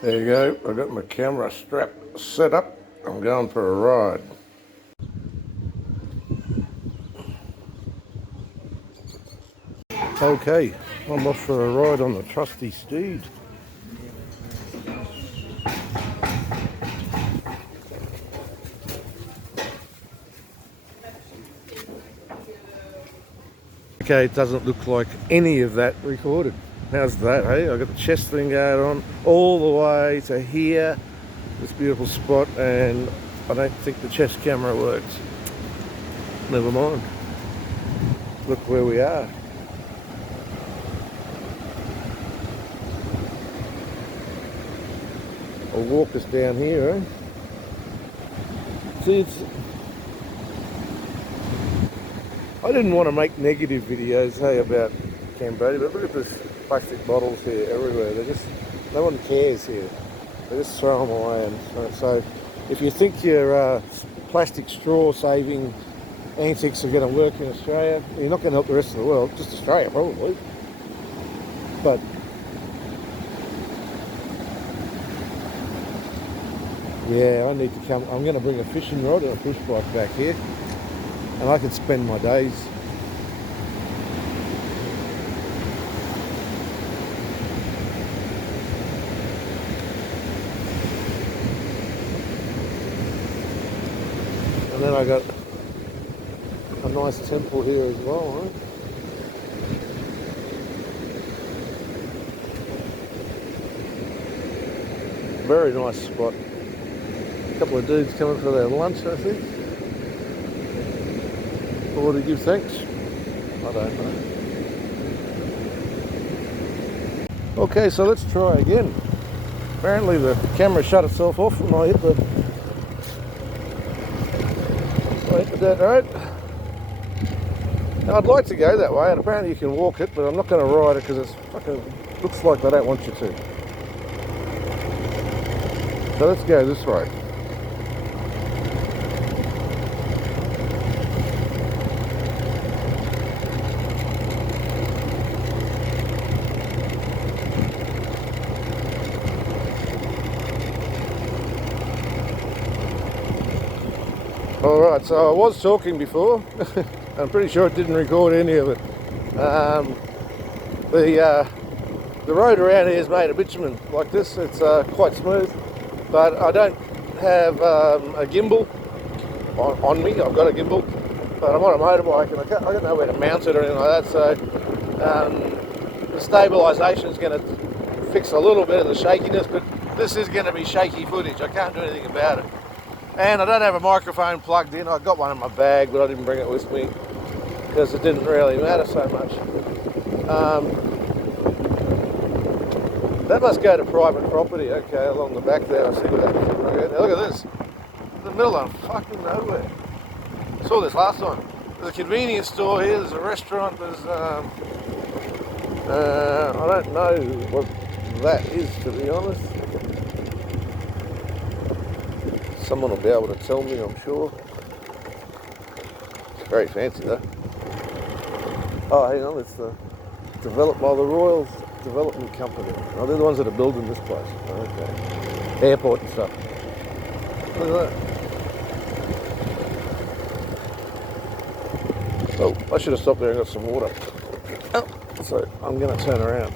There you go, I've got my camera strap set up. I'm going for a ride. Okay, I'm off for a ride on the trusty steed. Okay, it doesn't look like any of that recorded. How's that, hey? I've got the chest thing going on all the way to here, this beautiful spot, and I don't think the chest camera works. Never mind. Look where we are. I'll walk us down here, eh? See, I didn't want to make negative videos, hey, about Cambodia, but look at this plastic bottles here everywhere. No one cares here. They just throw them away. And so if you think your plastic straw saving antics are going to work in Australia, you're not going to help the rest of the world, just Australia probably. But yeah, I need to come. I'm going to bring a fishing rod and a fish bike back here, and I can spend my days. And then I got a nice temple here as well, right? Very nice spot. A couple of dudes coming for their lunch, I think. Or to give thanks? I don't know. Okay, so let's try again. Apparently the camera shut itself off when I hit the dirt road. Now, I'd like to go that way, and apparently you can walk it, but I'm not going to ride it because it's fucking looks like they don't want you to. So let's go this way. Alright, so I was talking before. I'm pretty sure it didn't record any of it. The road around here is made of bitumen like this. It's quite smooth, but I don't have a gimbal on me. I've got a gimbal, but I'm on a motorbike and I don't know where to mount it or anything like that, so the stabilisation is going to fix a little bit of the shakiness, but this is going to be shaky footage. I can't do anything about it. And I don't have a microphone plugged in. I got one in my bag, but I didn't bring it with me because it didn't really matter so much. That must go to private property, okay, along the back there. I see that. Okay, now look at this. In the middle of fucking nowhere. Saw this last time. There's a convenience store here, there's a restaurant, there's I don't know what that is, to be honest. Someone will be able to tell me, I'm sure. It's very fancy though. Oh, hang on, it's developed by the Royal Development Company. Oh, they're the ones that are building this place. Okay. Airport and stuff. Look at that. Oh, I should have stopped there and got some water. Oh, so I'm going to turn around.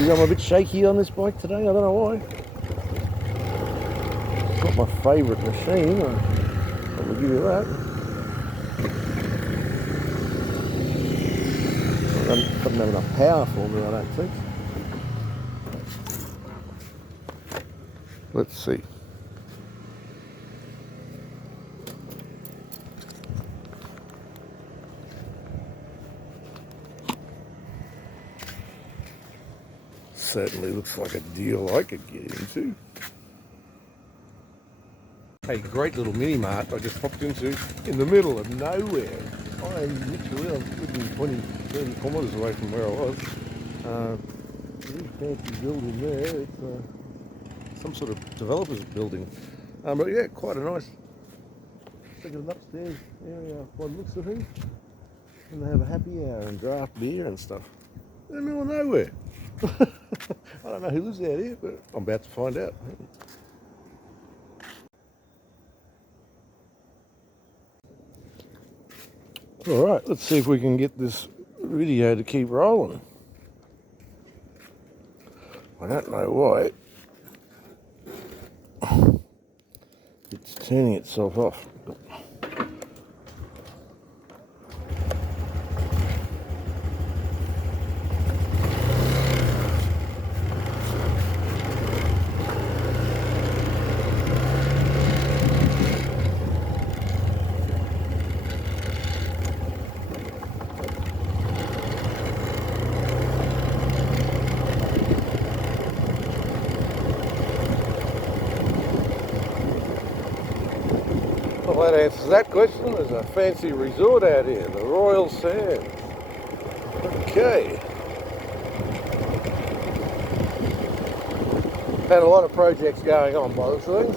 I'm a bit shaky on this bike today, I don't know why. It's not my favourite machine, I will give you that. It doesn't have enough power for me, I don't think. Let's see. Certainly looks like a deal I could get into. A great little mini mart I just popped into in the middle of nowhere. I literally, I'm living 20, 30 kilometres away from where I was. Really fancy building there. It's some sort of developer's building. But yeah, quite a nice. Look at an upstairs area by the looks of things. And they have a happy hour and draft beer and stuff. in the middle of nowhere. I don't know who lives out here, but I'm about to find out. All right, let's see if we can get this video to keep rolling. I don't know why it's turning itself off. Well, that answers that question. There's a fancy resort out here, the Royal Sands. Okay. Had a lot of projects going on by those things.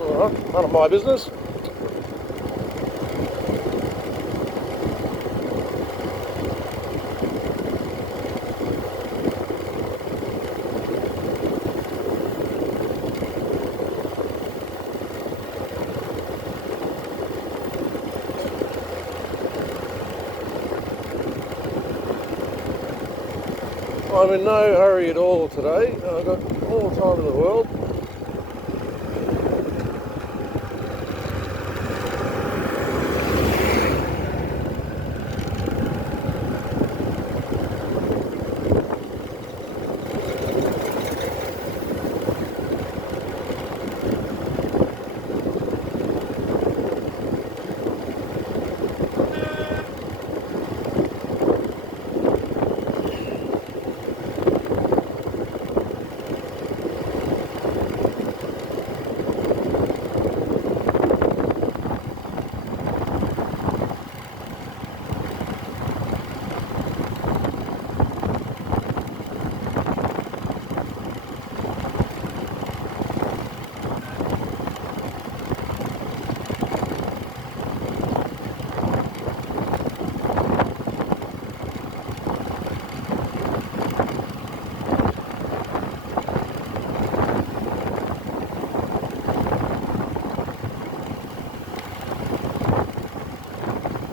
All right, none of my business. I'm in no hurry at all today. I've got all the time in the world.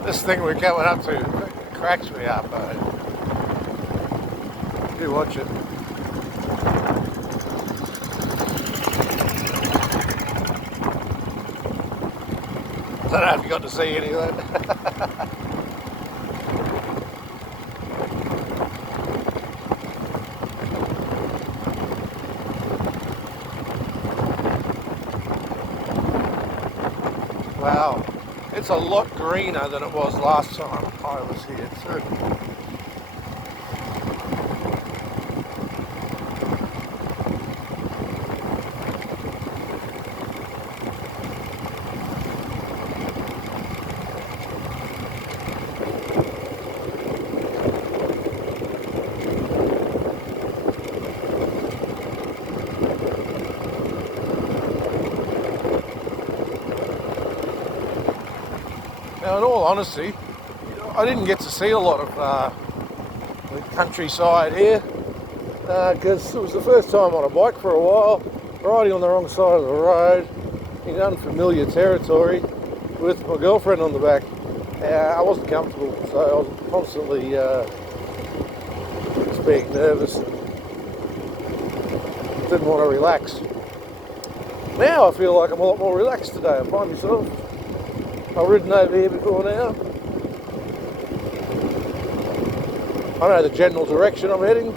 This thing we're coming up to cracks me up. Do watch it. I don't know if you got to see any of that. Wow, it's a lot greener than it was last time I was here too. Now, in all honesty, I didn't get to see a lot of the countryside here because it was the first time on a bike for a while, riding on the wrong side of the road in unfamiliar territory with my girlfriend on the back. I wasn't comfortable, so I was constantly just being nervous and didn't want to relax. Now I feel like I'm a lot more relaxed today. I find myself. I've ridden over here before now. I know the general direction I'm heading.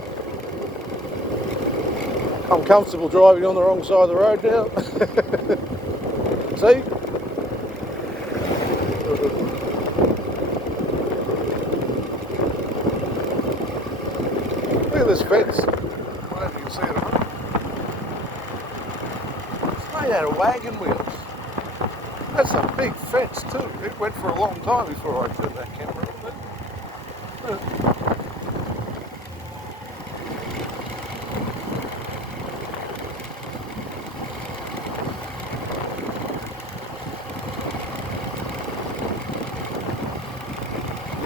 I'm comfortable driving on the wrong side of the road now. See? Look at this fence. I don't know if you can see it. It's made out of wagon wheels. That's a big fence too. It went for a long time before I turned that camera on.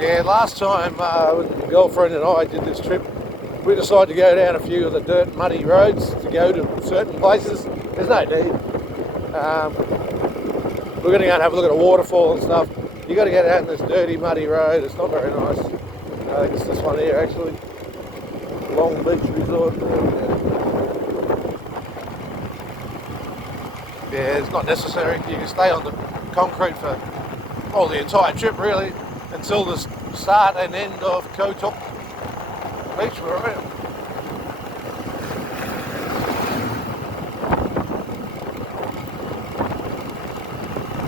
Yeah, last time when my girlfriend and I did this trip, we decide to go down a few of the dirt muddy roads to go to certain places. There's no need. We're going to go and have a look at a waterfall and stuff. You got to get down this dirty muddy road. It's not very nice. I think it's this one here actually. Long Beach Resort. Yeah, it's not necessary. You can stay on the concrete for the entire trip really, until the start and end of Koh Rong Beach we're around.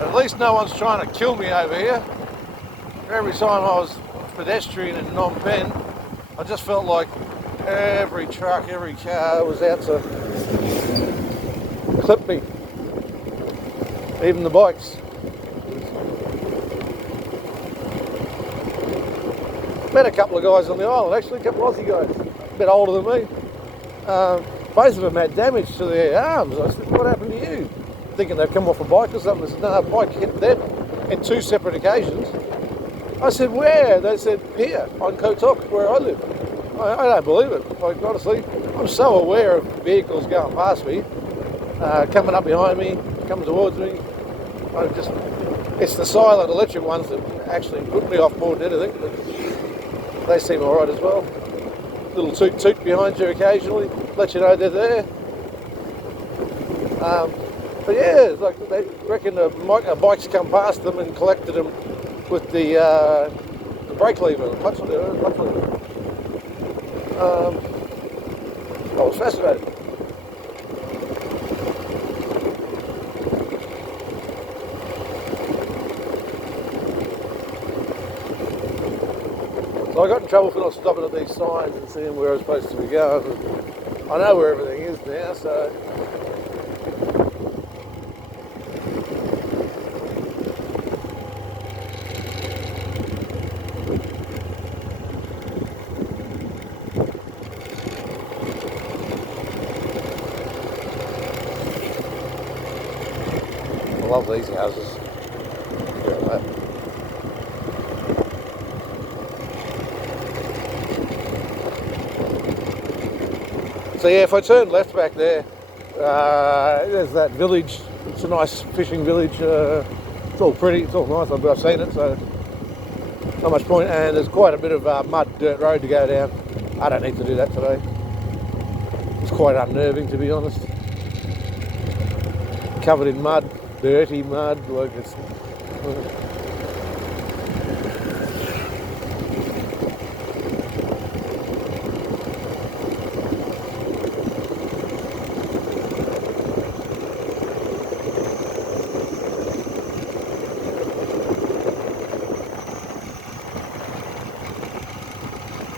At least no one's trying to kill me over here. Every time I was pedestrian in Phnom Penh, I just felt like every truck, every car was out to clip me. Even the bikes. Met a couple of guys on the island, actually, a couple of Aussie guys, a bit older than me. Both of them had damage to their arms. I said, what happened to you? Thinking they'd come off a bike or something. I said, no, a bike hit them in 2 separate occasions. I said, where? They said, here, on Koh Rong, where I live. I don't believe it. Like, honestly, I'm so aware of vehicles going past me, coming up behind me, coming towards me. It's the silent electric ones that actually put me off more than anything. But they seem alright as well. Little toot toot behind you occasionally, let you know they're there. But yeah, it's like they reckon a bike's come past them and collected them with the brake lever, the clutch lever. I was fascinated. So I got in trouble for not stopping at these signs and seeing where I was supposed to be going. I know where everything is now, so. I love these houses. So yeah, if I turn left back there, there's that village. It's a nice fishing village. It's all pretty, it's all nice. I've seen it, so not much point. And there's quite a bit of mud, dirt road to go down. I don't need to do that today. It's quite unnerving, to be honest. Covered in mud, dirty mud, like it's.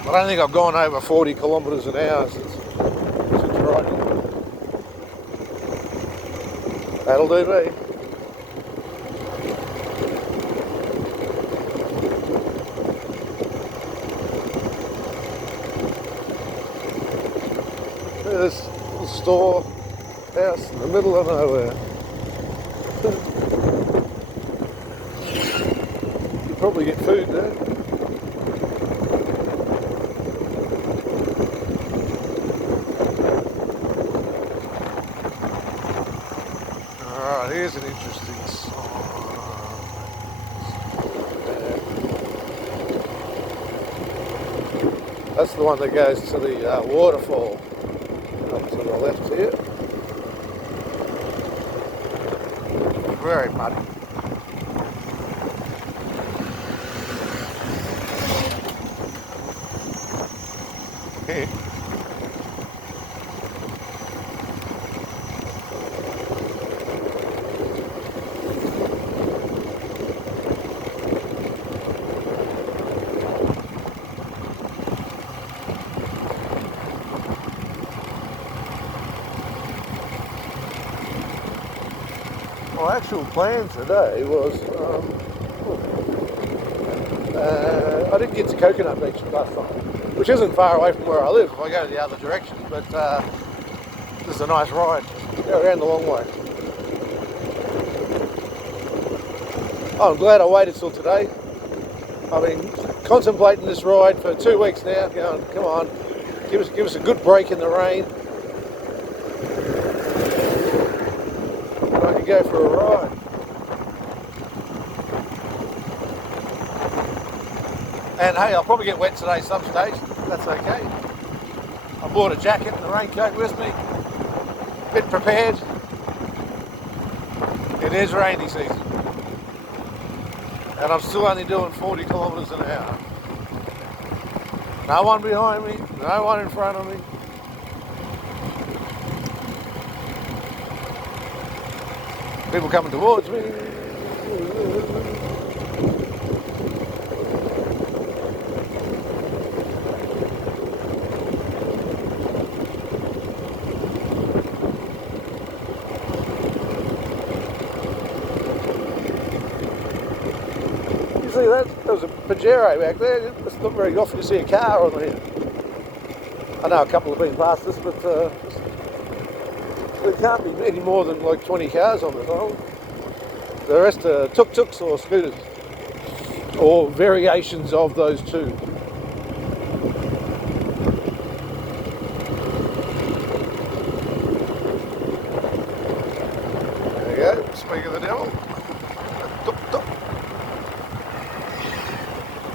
I don't think I've gone over 40 kilometres an hour since riding. That'll do me. There's this little store house in the middle of nowhere. You probably get food there. Here's an interesting sign. That's the one that goes to the waterfall up to the left here. Very muddy. My actual plan today was, I didn't get to Coconut Beach last time, which isn't far away from where I live if I go the other direction, but this is a nice ride, go around the long way. Oh, I'm glad I waited till today. I've been contemplating this ride for 2 weeks now, going, come on, Give us a good break in the rain. I can go for a ride. And hey, I'll probably get wet today some stage. That's okay. I bought a jacket and a raincoat with me. Bit prepared. It is rainy season. And I'm still only doing 40 kilometres an hour. No one behind me, no one in front of me. People coming towards me. You see that? There was a Pajero back there. It's not very often you see a car on there. I know a couple have been past us, but there can't be any more than like 20 cars on this island. The rest are tuk-tuks or scooters, or variations of those two. There you go, speak of the devil. Tuk-tuk.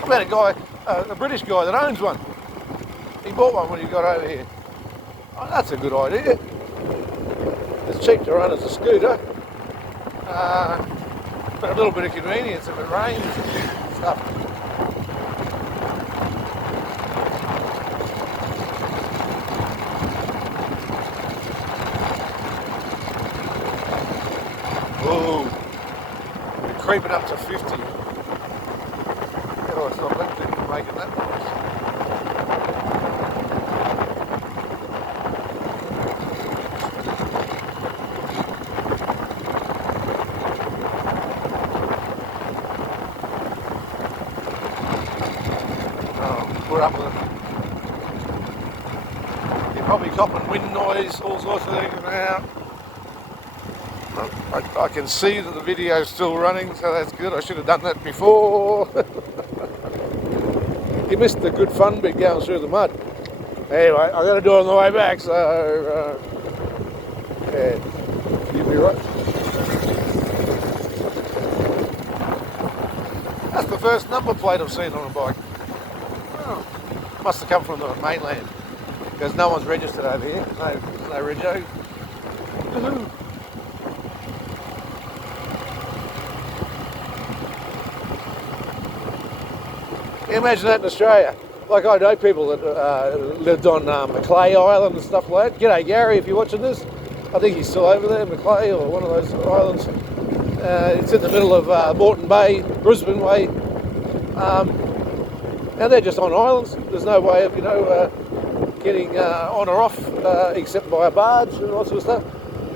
I met a guy, a British guy that owns one. He bought one when he got over here. Oh, that's a good idea. It's cheap to run as a scooter, but a little bit of convenience if it rains and stuff. Whoa, we're creeping up to 50. How do I stop that thing from making that noise? Put up with it. You're probably copping wind noise, all sorts of things now. I can see that the video's still running, so that's good. I should have done that before. You missed the good fun bit going through the mud. Anyway, I got to do it on the way back, so yeah, you'll be right. That's the first number plate I've seen on a bike. Oh, must have come from the mainland, because no one's registered over here. There's no rego. Woohoo! Imagine that in Australia. Like, I know people that lived on Macleay Island and stuff like that. G'day Gary, if you're watching this. I think he's still over there, Macleay or one of those islands. It's in the middle of Moreton Bay, Brisbane Way. And they're just on islands. There's no way of, getting on or off except by a barge and all that sort of stuff.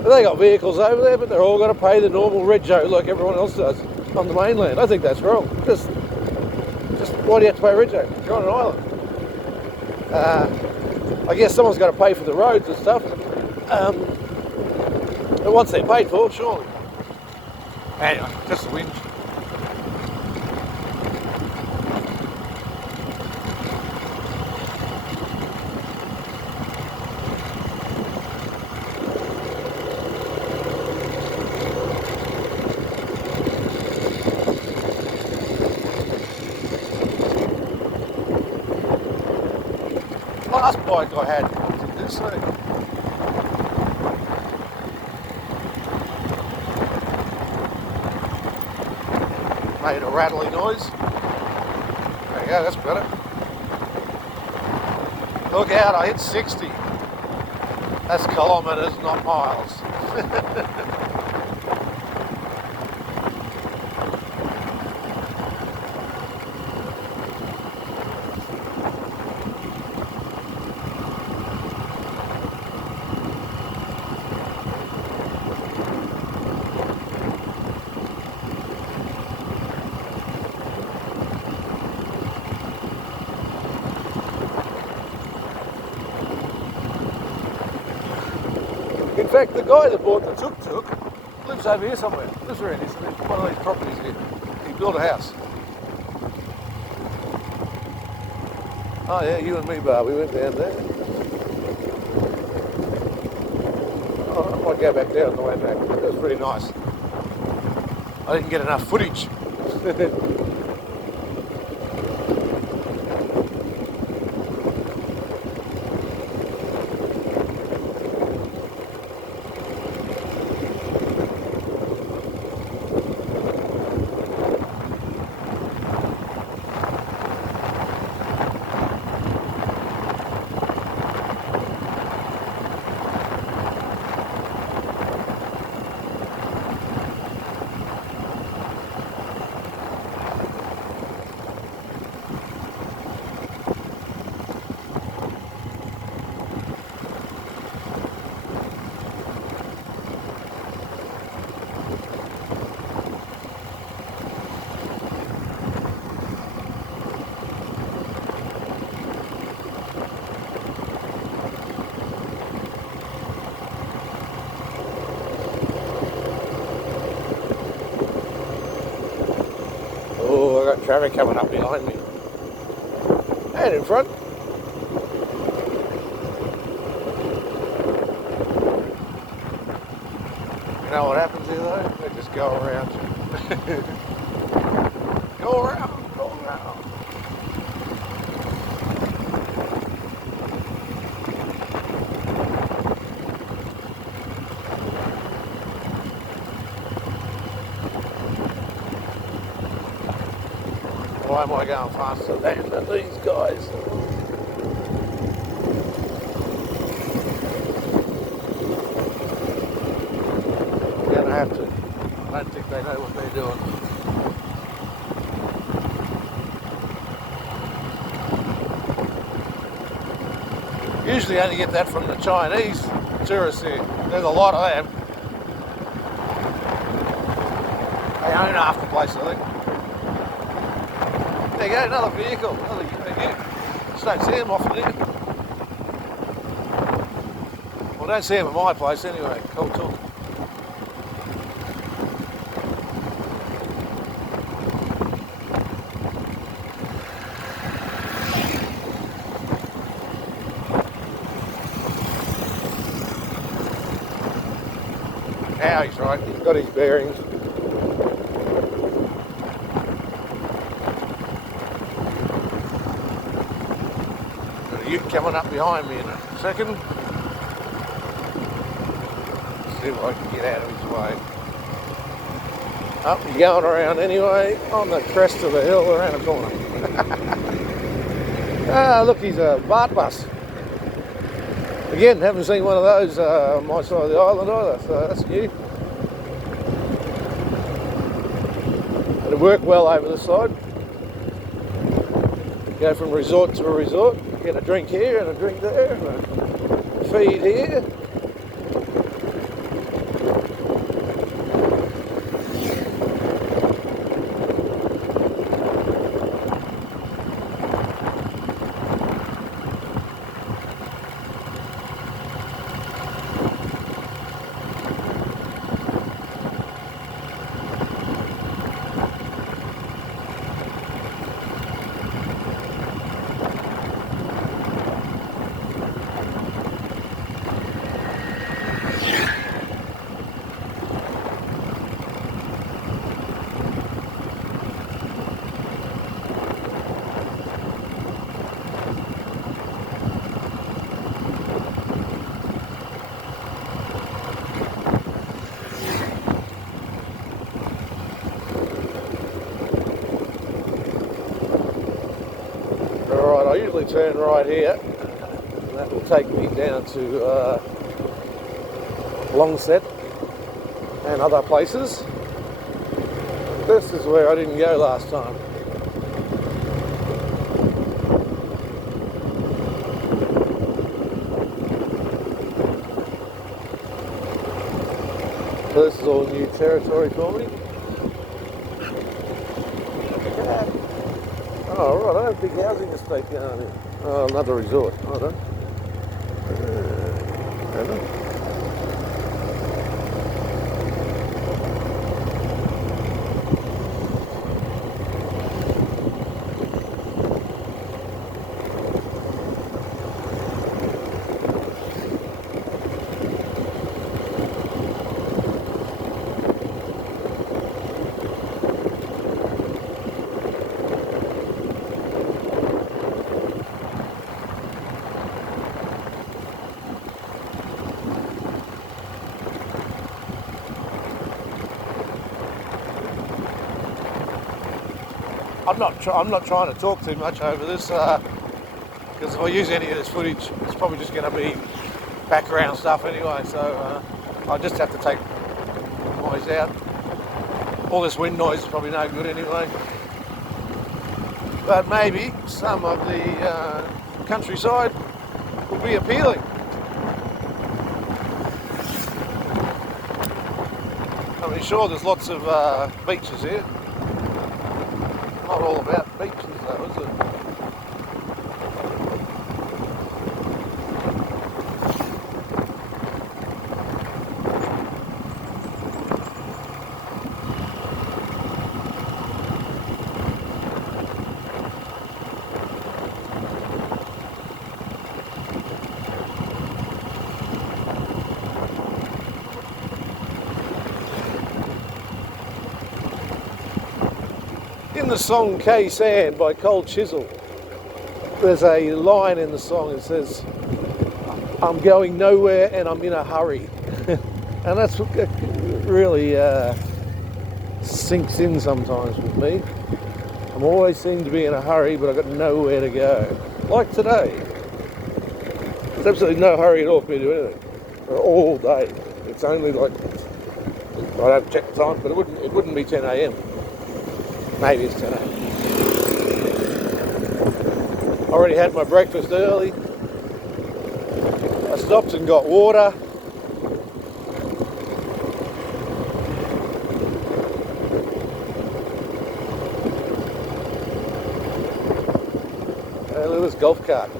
But they got vehicles over there, but they're all got to pay the normal rego like everyone else does on the mainland. I think that's wrong. Just why do you have to pay rego? You're on an island. I guess someone's got to pay for the roads and stuff. But once they're paid for, surely. Anyway, just a whinge. Last bike I had was this thing. Made a rattly noise. There you go, that's better. Look out, I hit 60. That's kilometres, not miles. In fact, the guy that bought the tuk-tuk lives over here somewhere. Lives around here, one of these properties here. He built a house. Oh yeah, you and me, Bar, we went down there. Might go back there on the way back. It was pretty nice. I didn't get enough footage. Oh, I got traffic coming up behind me. And in front. You know what happens here though? They just go around. Go around, go around. Why am I going faster than these guys? I'm gonna have to. I don't think they know what they're doing. Usually only get that from the Chinese tourists here. There's a lot of them. They own half the place, I think. There you go, another vehicle, another ute. Just don't see them often, do you? Well, don't see them at my place anyway. Cool talk. Now he's right, he's got his bearings. Ute coming up behind me in a second. See if I can get out of his way. Up, you're going around anyway, on the crest of the hill around the corner. Ah, look, he's a BART bus. Again, haven't seen one of those on my side of the island either, so that's new. It'll work well over the side. Go from resort to a resort. Get a drink here and a drink there and a feed here. I usually turn right here, and that will take me down to Longset and other places. This is where I didn't go last time. So this is all new territory for me. Oh, right, I have a big housing estate down here. Oh, another resort. I don't know. I'm not trying to talk too much over this because if I use any of this footage, it's probably just going to be background stuff anyway. So I just have to take noise out. All this wind noise is probably no good anyway. But maybe some of the countryside will be appealing. I mean, sure, there's lots of beaches here. Not all about beaches though, is it? In the song K Sand by Cold Chisel, there's a line in the song that says, I'm going nowhere and I'm in a hurry. And that's what really sinks in sometimes with me. I'm always seem to be in a hurry, but I've got nowhere to go. Like today. There's absolutely no hurry at all for me to do anything. All day. It's only like, I don't check the time, but it wouldn't be 10 a.m. Maybe it's 10 a.m. I already had my breakfast early. I stopped and got water. Hey, look at this golf cart.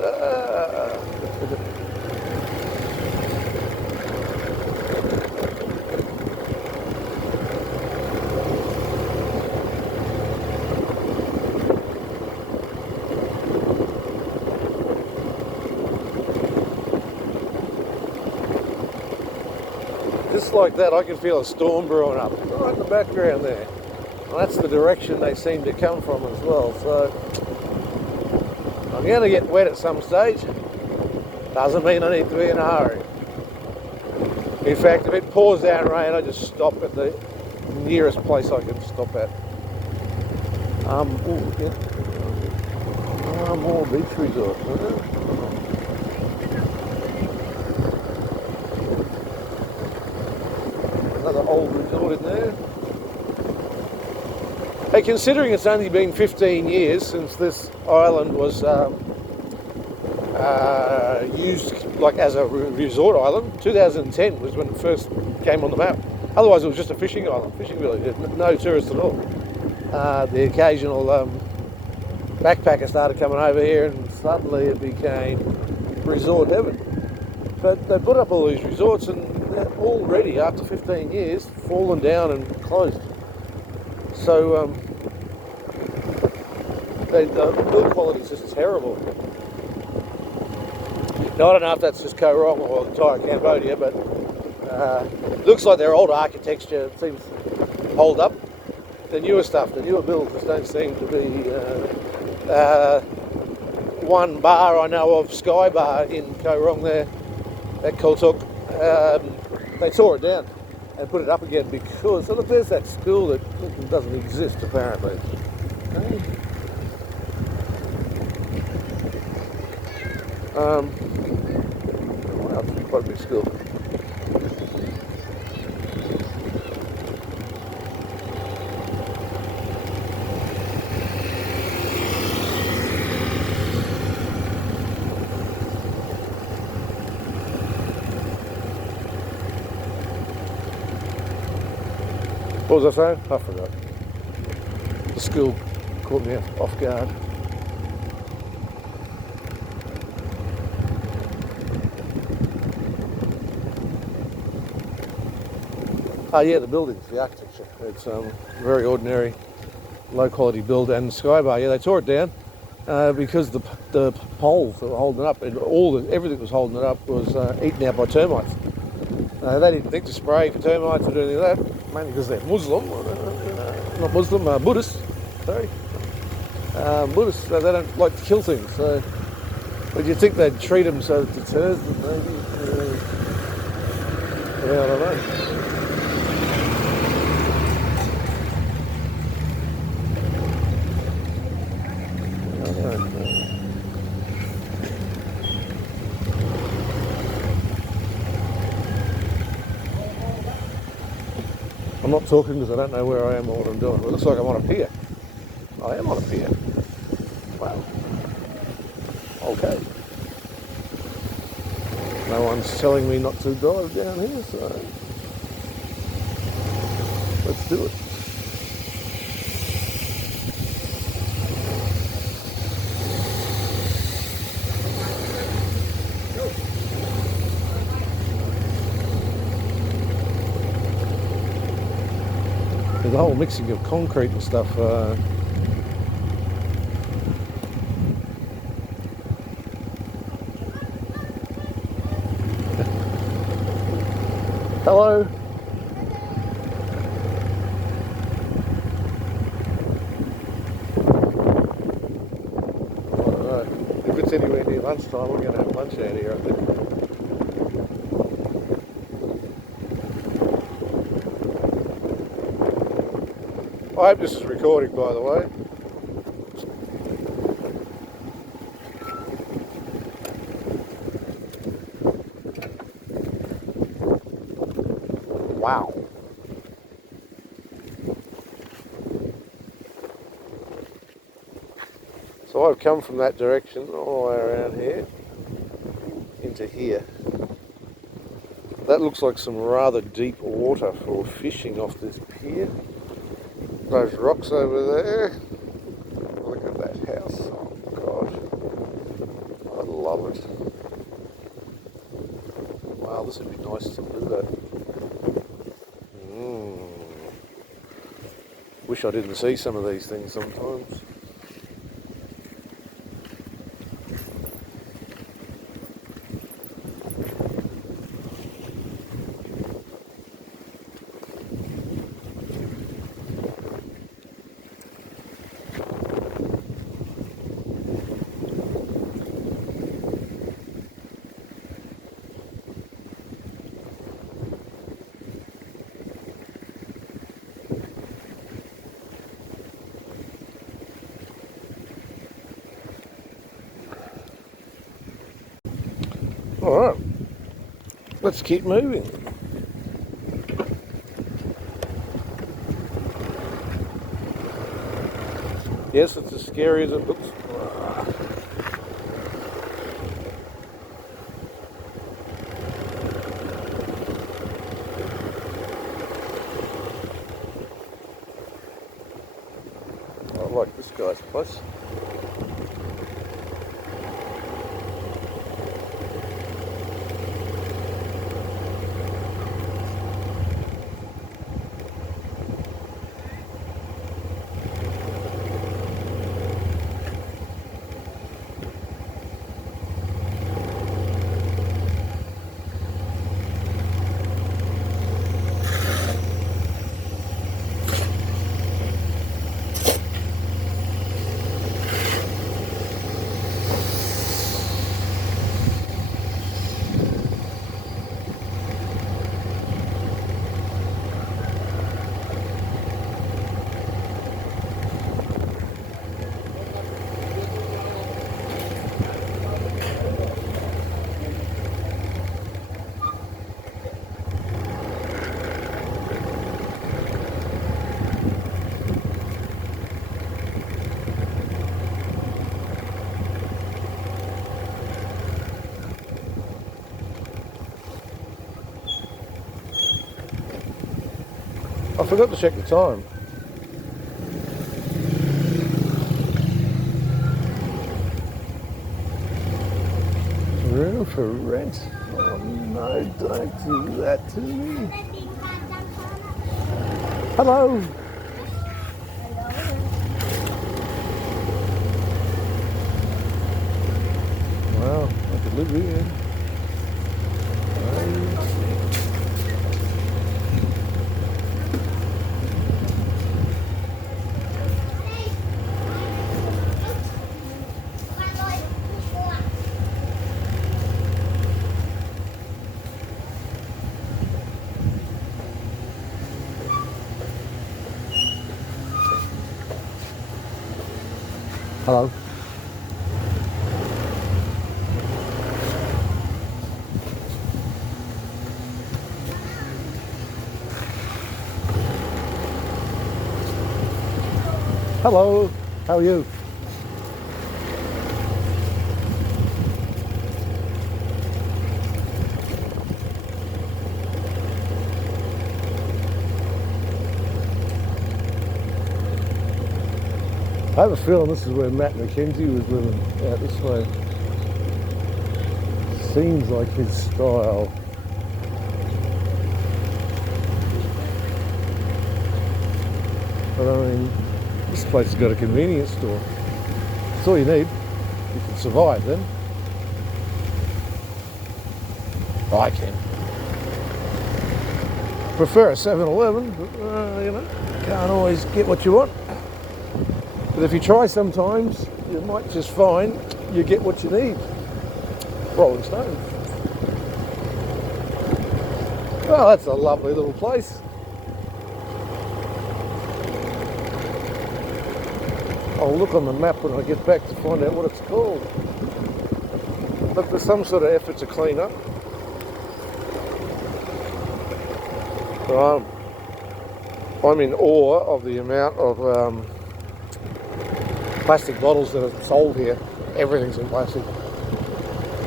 Just like that, I can feel a storm brewing up right in the background there. And that's the direction they seem to come from as well. So I'm going to get wet at some stage. Doesn't mean I need to be in a hurry. In fact, if it pours down rain, I just stop at the nearest place I can stop at. More beach resorts. Another old resort in there. Hey, considering it's only been 15 years since this island was used like as a resort island, 2010 was when it first came on the map. Otherwise, it was just a fishing island, fishing village. No tourists at all. The occasional backpacker started coming over here, and suddenly it became resort heaven. But they put up all these resorts, and they're already, after 15 years, fallen down and closed. So the build quality is just terrible. Now, I don't know if that's just Koh Rong or entire Cambodia, but looks like their old architecture seems to hold up. The newer stuff, the newer builds just don't seem to be. One bar I know of, Sky Bar in Koh Rong there, at Koh Rong, they tore it down and put it up again because, so look, there's that school that doesn't exist apparently. What else? Quite a big school. What was I saying? I forgot. The school caught me off guard. Oh yeah, the buildings, the architecture. It's very ordinary, low quality build. And Sky Bar, yeah, they tore it down because the poles that were holding it up, and everything that was holding it up was eaten out by termites. They didn't think to spray for termites or do anything like that, mainly because they're Muslim, not Muslim, Buddhist, sorry. Buddhists, so they don't like to kill things, so but you'd think they'd treat them so it deters them, maybe. Yeah, I don't know. talking because I don't know where I am or what I'm doing. It looks like I'm on a pier. I am on a pier. Wow. Okay. No one's telling me not to dive down here, so let's do it. There's a whole mixing of concrete and stuff. Hello. I don't know. If it's anywhere near lunchtime, we're going to have lunch out here, I think. I hope this is recording, by the way. Wow. So I've come from that direction all the way around here into here. That looks like some rather deep water for fishing off this pier. Those rocks over there. Look at that house. Oh gosh. I love it. Wow, this would be nice to live at. Wish I didn't see some of these things sometimes. Alright, let's keep moving. Yes, it's as scary as it looks. I like this guy's place. I forgot to check the time. Room for rent? Oh no, don't do that to me. Hello. Wow, I could live here. Hello. Hello, how are you? I have a feeling this is where Matt McKenzie was living, out this way. Seems like his style. But I mean, this place has got a convenience store. That's all you need. You can survive then. I can. Prefer a 7-Eleven, but you know, can't always get what you want. But if you try sometimes, you might just find you get what you need. Rolling Stone. Well, that's a lovely little place. I'll look on the map when I get back to find out what it's called. Look, there's some sort of effort to clean up. I'm in awe of the amount of plastic bottles that are sold here. Everything's in plastic.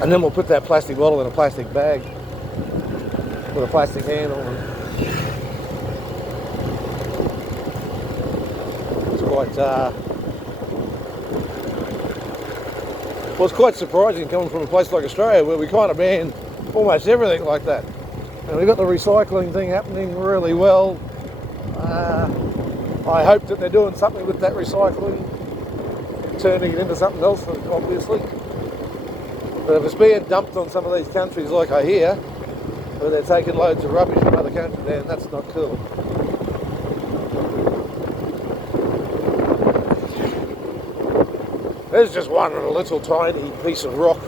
And then we'll put that plastic bottle in a plastic bag with a plastic handle. It's quite, well, it's quite surprising coming from a place like Australia where we kind of ban almost everything like that. And we've got the recycling thing happening really well. I hope that they're doing something with that recycling, turning it into something else, obviously. But if it's being dumped on some of these countries like I hear, where they're taking loads of rubbish from other countries, then that's not cool. There's just one little tiny piece of rock,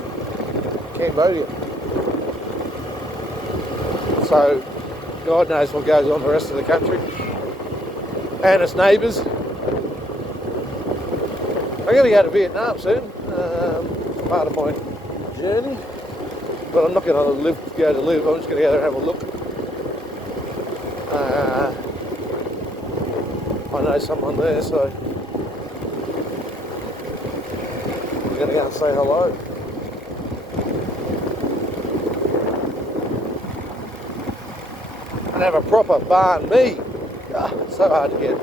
Cambodia. So, God knows what goes on the rest of the country and its neighbours. I'm going to go to Vietnam soon, part of my journey, but I'm not going to go to live, I'm just going to go there and have a look. I know someone there, so I'm going to go and say hello. And have a proper banh mi. It's so hard to get.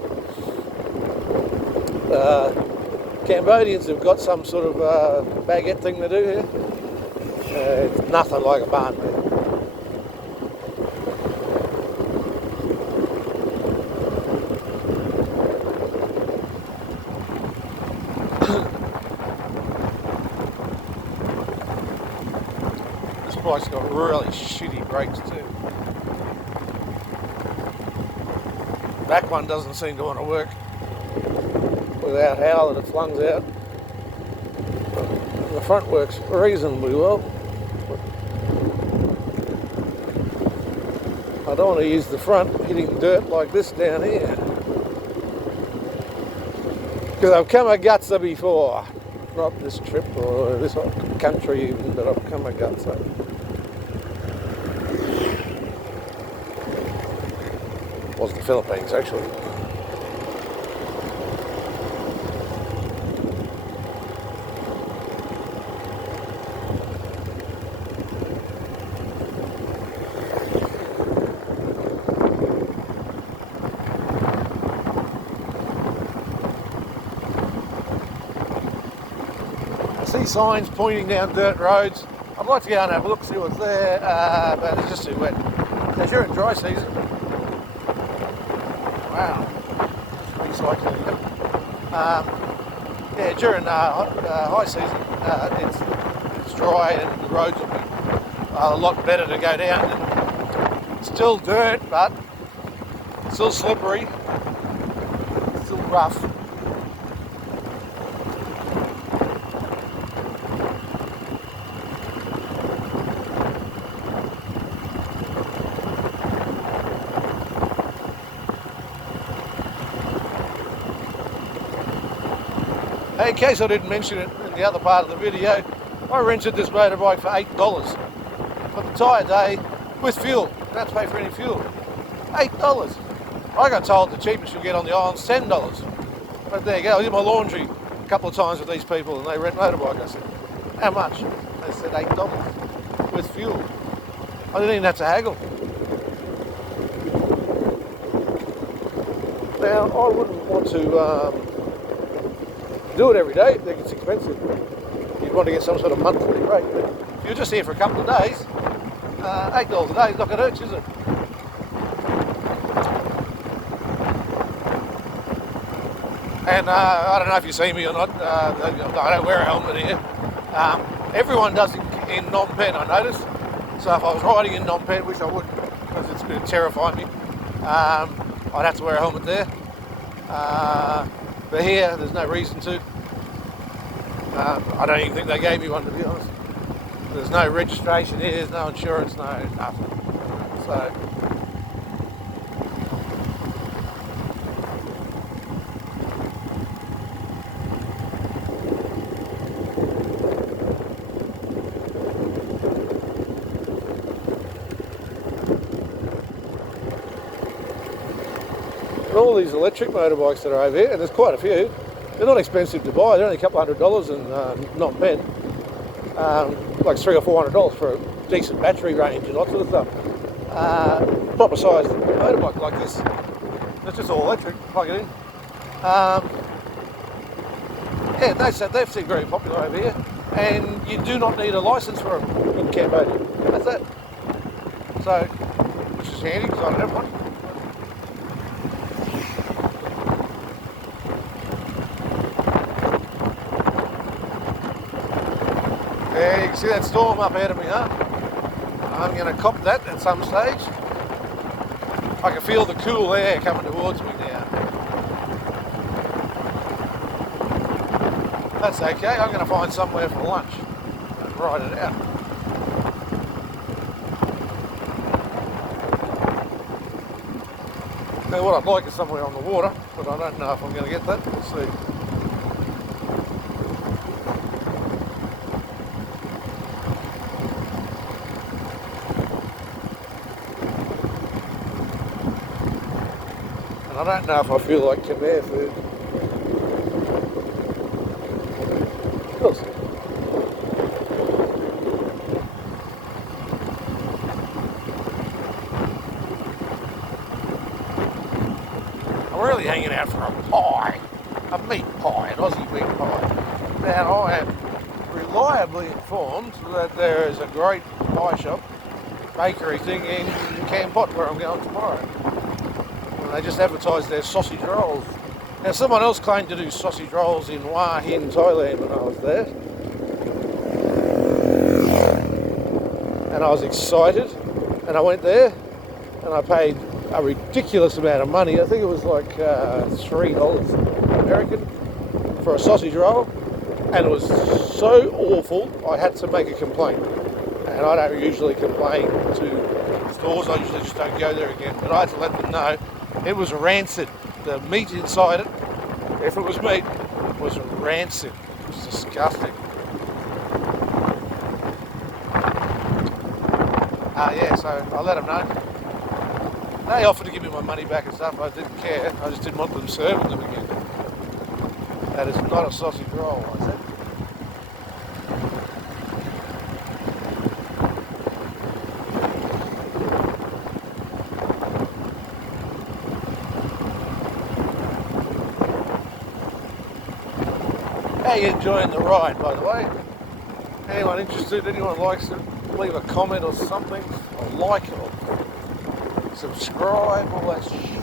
Cambodians have got some sort of baguette thing they do here. It's nothing like a banh mi. This bike's got really shitty brakes too. Back one doesn't seem to want to work without how that it flungs out. And the front works reasonably well. I don't want to use the front hitting dirt like this down here, because I've come a gutser before. Not this trip or this country even, but I've come a gutser. Was the Philippines actually. I see signs pointing down dirt roads. I'd like to go and have a look, see what's there, but it's just too wet. Now during dry season, wow, recycling. Yeah, during high season, it's dry and the roads will be a lot better to go down. And still dirt, but still slippery, still rough. In case I didn't mention it in the other part of the video, I rented this motorbike for $8 for the entire day with fuel. Don't have to pay for any fuel. $8. I got told the cheapest you'll get on the island's $10. But there you go. I did my laundry a couple of times with these people and they rent motorbike. I said, how much? They said $8 with fuel. I didn't even have to haggle. Now, I wouldn't want to do it every day. I think it's expensive. You'd want to get some sort of monthly rate. But if you're just here for a couple of days, $8 a day is not going to hurt you, is it? And I don't know if you see me or not. I don't wear a helmet here. Everyone does in Phnom Penh, I noticed. So if I was riding in Phnom Penh, which I would, because it's going to terrify me, I'd have to wear a helmet there. But here, there's no reason to. I don't even think they gave me one, to be honest. There's no registration here, there's no insurance, no nothing. So, and all these electric motorbikes that are over here, and there's quite a few, they're not expensive to buy. They're only a couple $100 in Phnom Penh. Like $300 or $400 for a decent battery range and that sort of stuff. Proper sized motorbike like this. It's just all electric, plug it in. Yeah, they've seen very popular over here. And you do not need a license for them in Cambodia. That's it. So, which is handy because I don't have one. Yeah, you can see that storm up ahead of me, huh? I'm going to cop that at some stage. I can feel the cool air coming towards me now. That's okay, I'm going to find somewhere for lunch and ride it out. Now what I'd like is somewhere on the water, but I don't know if I'm going to get that. We'll see. I don't know if I feel like Khmer food. We'll see. I'm really hanging out for a pie, a meat pie, an Aussie meat pie. Now I am reliably informed that there is a great pie shop, bakery thing in Cambodia where I'm going tomorrow. They just advertised their sausage rolls. Now someone else claimed to do sausage rolls in Hua Hin, Thailand when I was there. And I was excited and I went there and I paid a ridiculous amount of money. I think it was like $3 American for a sausage roll. And it was so awful I had to make a complaint. And I don't usually complain to stores, I usually just don't go there again. But I had to let them know it was rancid. The meat inside it, if it was meat, was rancid. It was disgusting. Yeah, so I let them know. They offered to give me my money back and stuff. I didn't care. I just didn't want them serving them again. That is not a sausage roll, I said. How are you enjoying the ride, by the way? Anyone interested, anyone likes it, leave a comment or something, or like it, or subscribe, all that shit, you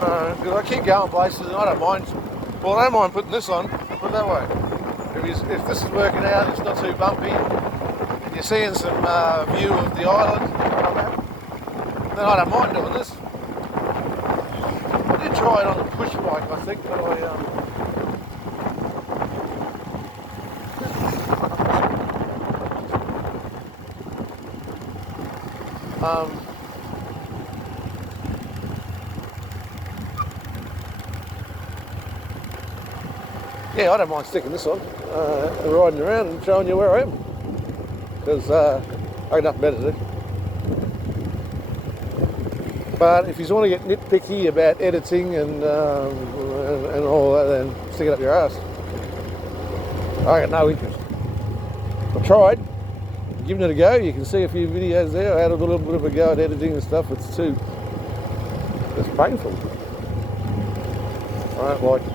know. Because I keep going places and I don't mind. Well, I don't mind putting this on, put it that way. If this is working out, it's not too bumpy, and you're seeing some view of the island, then I don't mind doing this. I did try it on the push bike, I think, but yeah, I don't mind sticking this on and riding around and showing you where I am, because I got nothing better to do. But if you want to get nitpicky about editing and all that, then stick it up your ass. I got no interest. I tried, giving it a go. You can see a few videos there. I had a little bit of a go at editing and stuff. It's painful. I don't like it.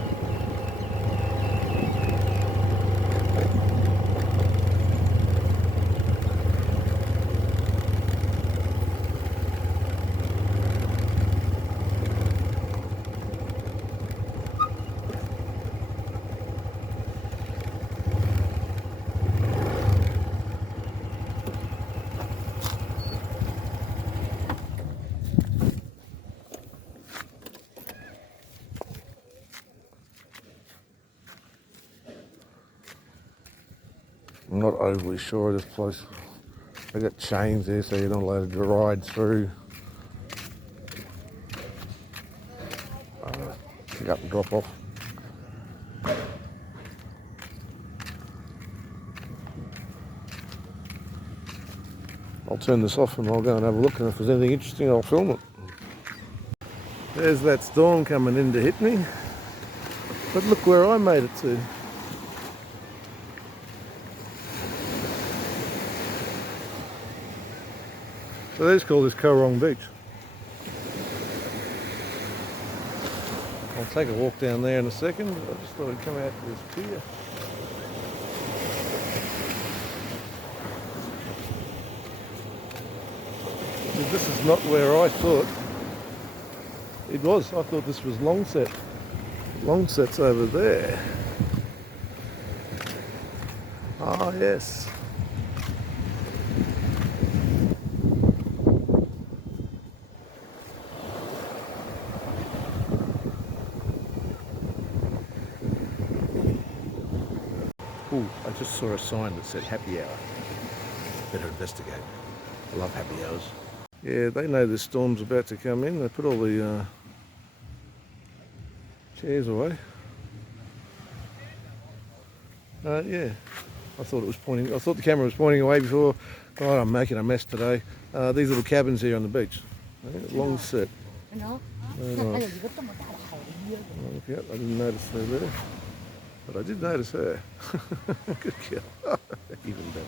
I'm not overly sure of this place. They got chains there, so you're not allowed to ride through. Pick up and drop off. I'll turn this off and I'll go and have a look, and if there's anything interesting, I'll film it. There's that storm coming in to hit me. But look where I made it to. So let's call this Koh Rong Beach. I'll take a walk down there in a second. I just thought I'd come out to this pier. This is not where I thought it was. I thought this was Longset. Longset's over there. Ah, yes. Ooh, I just saw a sign that said happy hour. Better investigate. I love happy hours. Yeah, they know the storm's about to come in. They put all the chairs away. Yeah, I thought it was pointing. I thought the camera was pointing away before. God, I'm making a mess today. These little cabins here on the beach. Longset. Right. Yep, I didn't notice her there, but I did notice her. Good girl. Even better.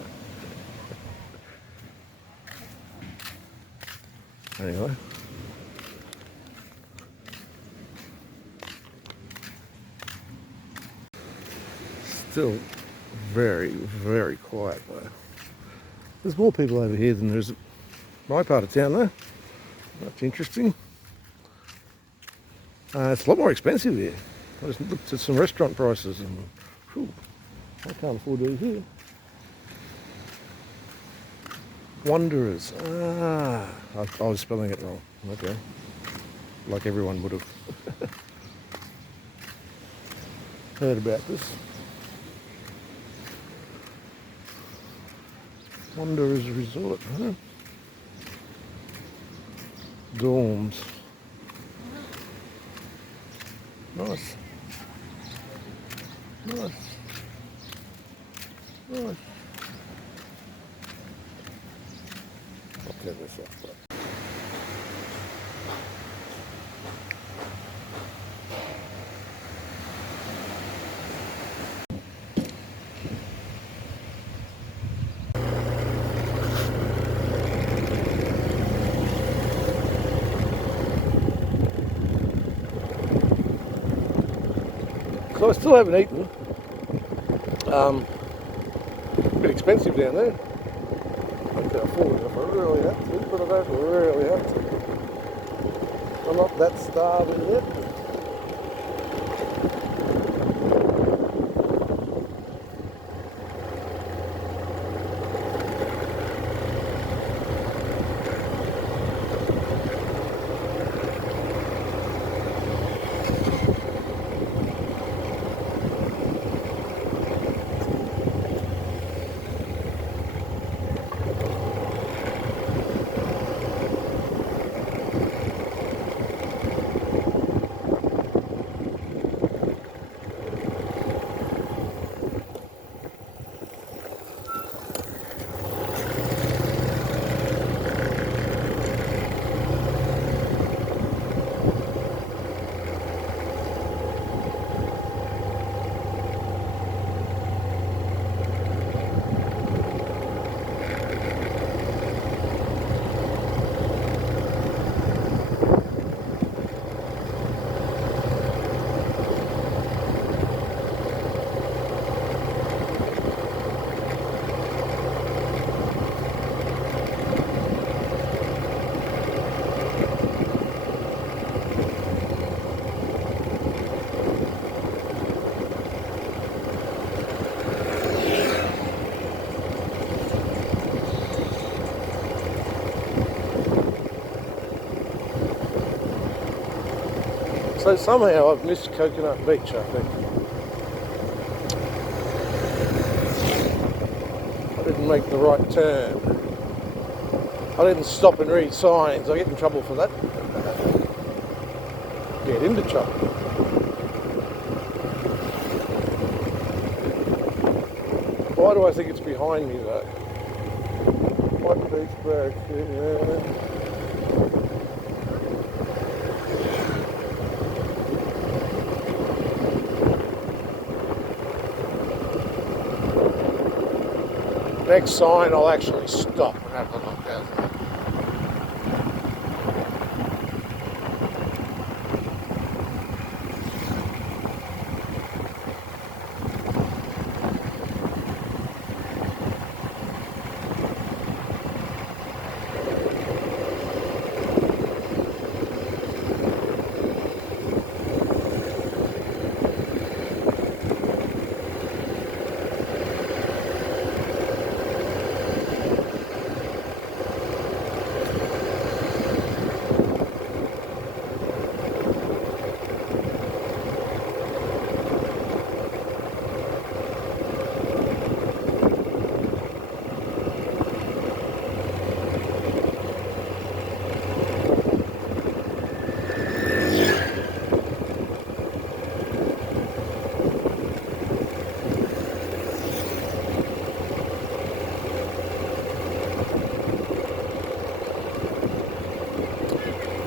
Anyway. Still very, very quiet though. There's more people over here than there's my part of town though. That's interesting. It's a lot more expensive here. I just looked at some restaurant prices and whew, I can't afford these here. Wanderers. I was spelling it wrong. Okay. Like everyone would have heard about this. Wanderers Resort, huh? Dorms. Nice. Nice. Nice. I'll turn this off. So I still haven't eaten. A bit expensive down there. I can afford it if I really have to, but I don't really have to. I'm not that starving yet. So somehow I've missed Coconut Beach, I think. I didn't make the right turn. I didn't stop and read signs. I get in trouble for that. Get into trouble. Why do I think it's behind me though? White beach back here. Next sign I'll actually stop and have a look at.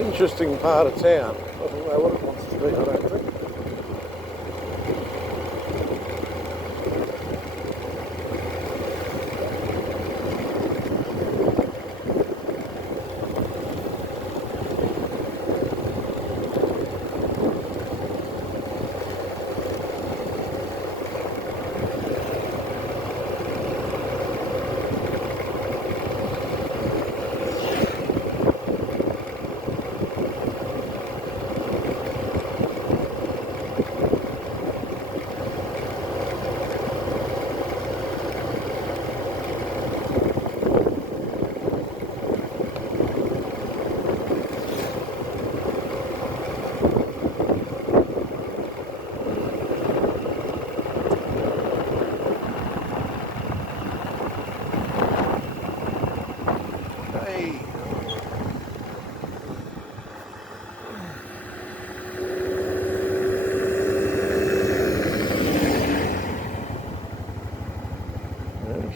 Interesting part of town. Doesn't know what it wants to be, I don't think.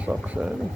Socks in.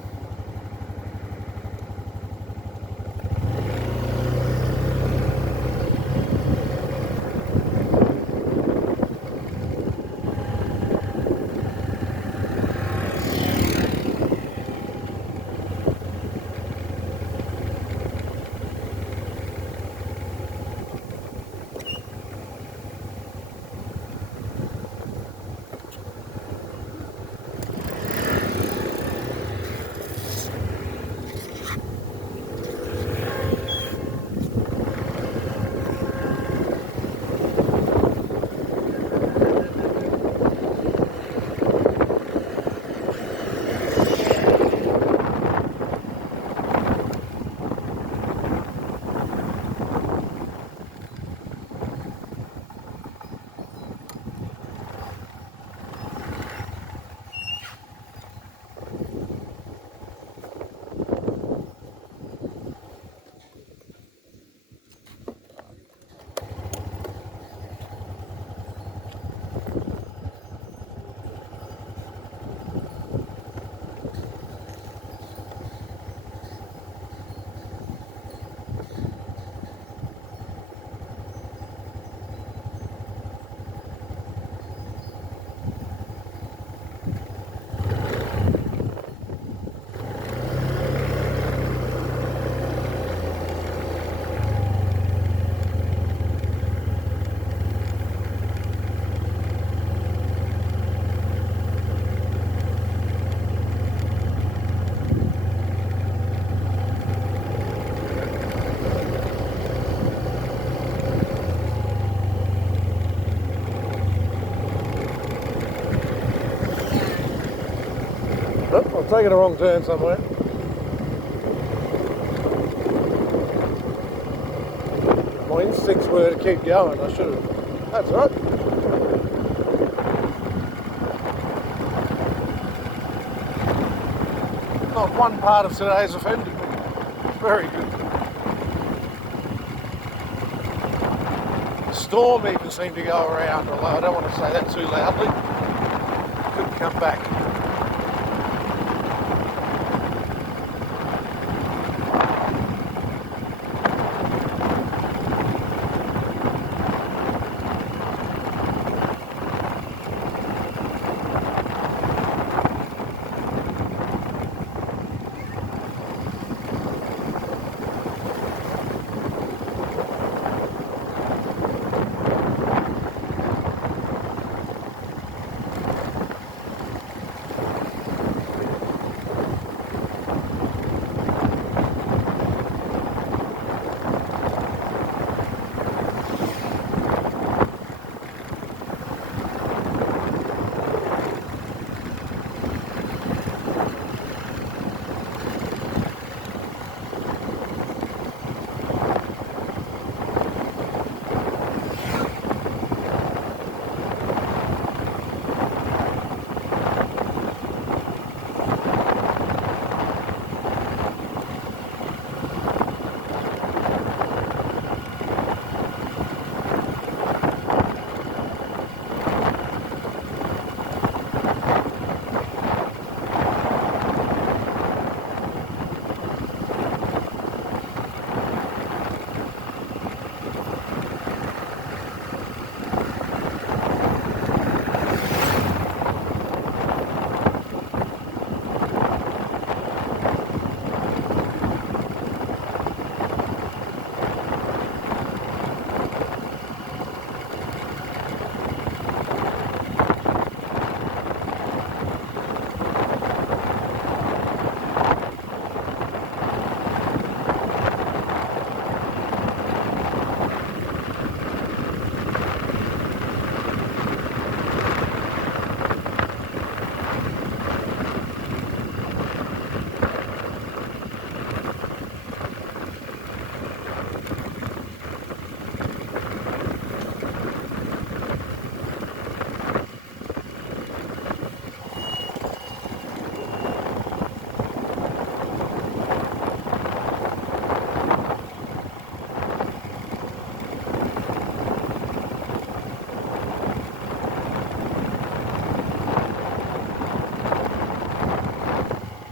Oh, I've taken a wrong turn somewhere. My instincts were to keep going. I should have That's right. Not one part of today has offended me. Very good. The storm even seemed to go around, although I don't want to say that too loudly. Couldn't come back.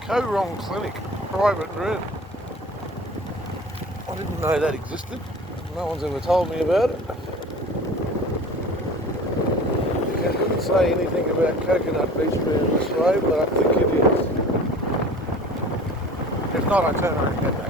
Koh Rong Clinic, private room. I didn't know that existed. No one's ever told me about it. It didn't say anything about Coconut Beach being this way, but I think it is. If not, I turn around and go back.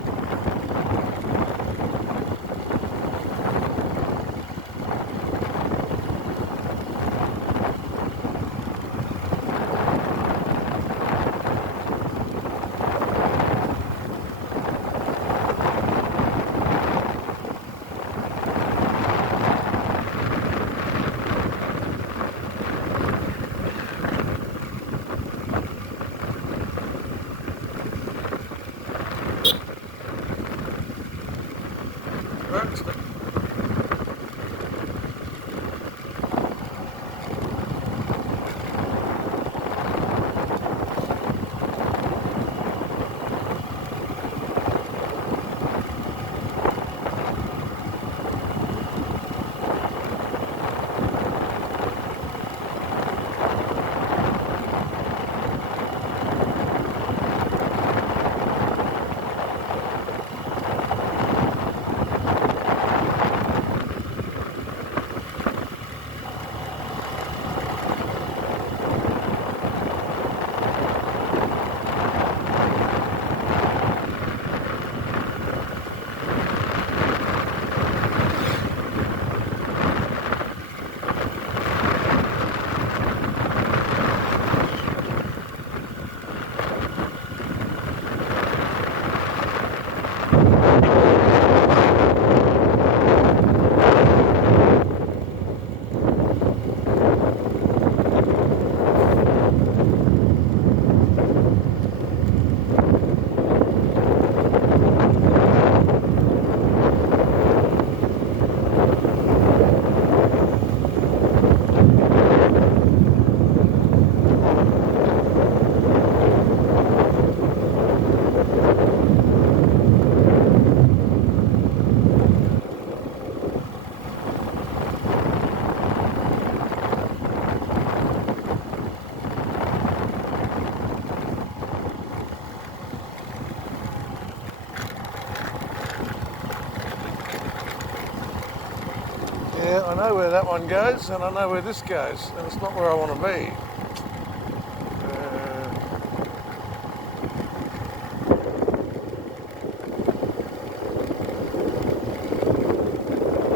know where that one goes, and I know where this goes, and it's not where I want to be.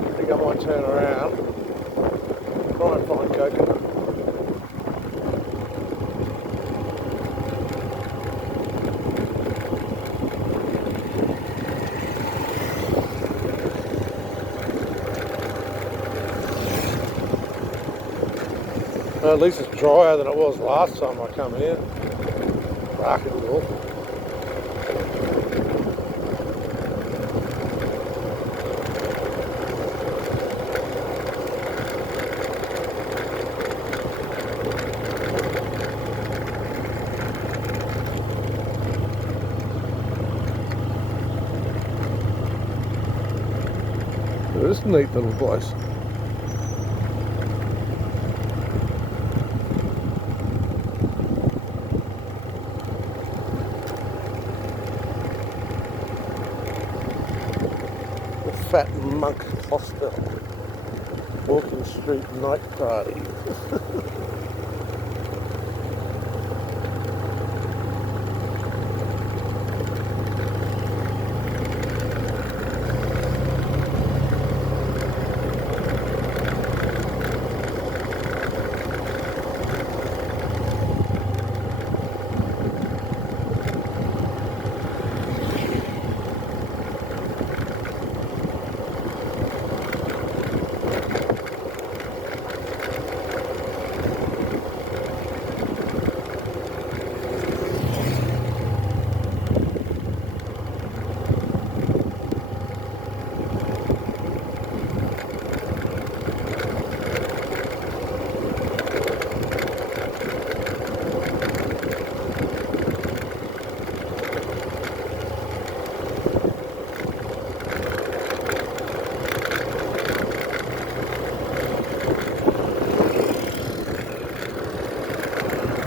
I think I might turn around, try and find coconut. At least it's drier than it was last time I come here. Bark it all. This is a neat little place. Fat Monk Hostel, Walking Street Night Party.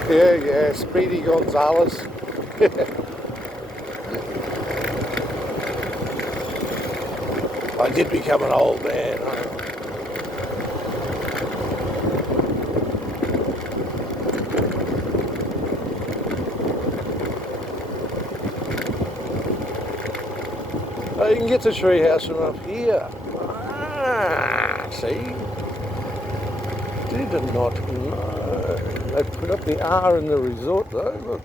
Yeah, Speedy Gonzalez. I did become an old man. Oh, you can get to Treehouse from up here. Ah, see? Did not know. They put up the R in the resort though, look.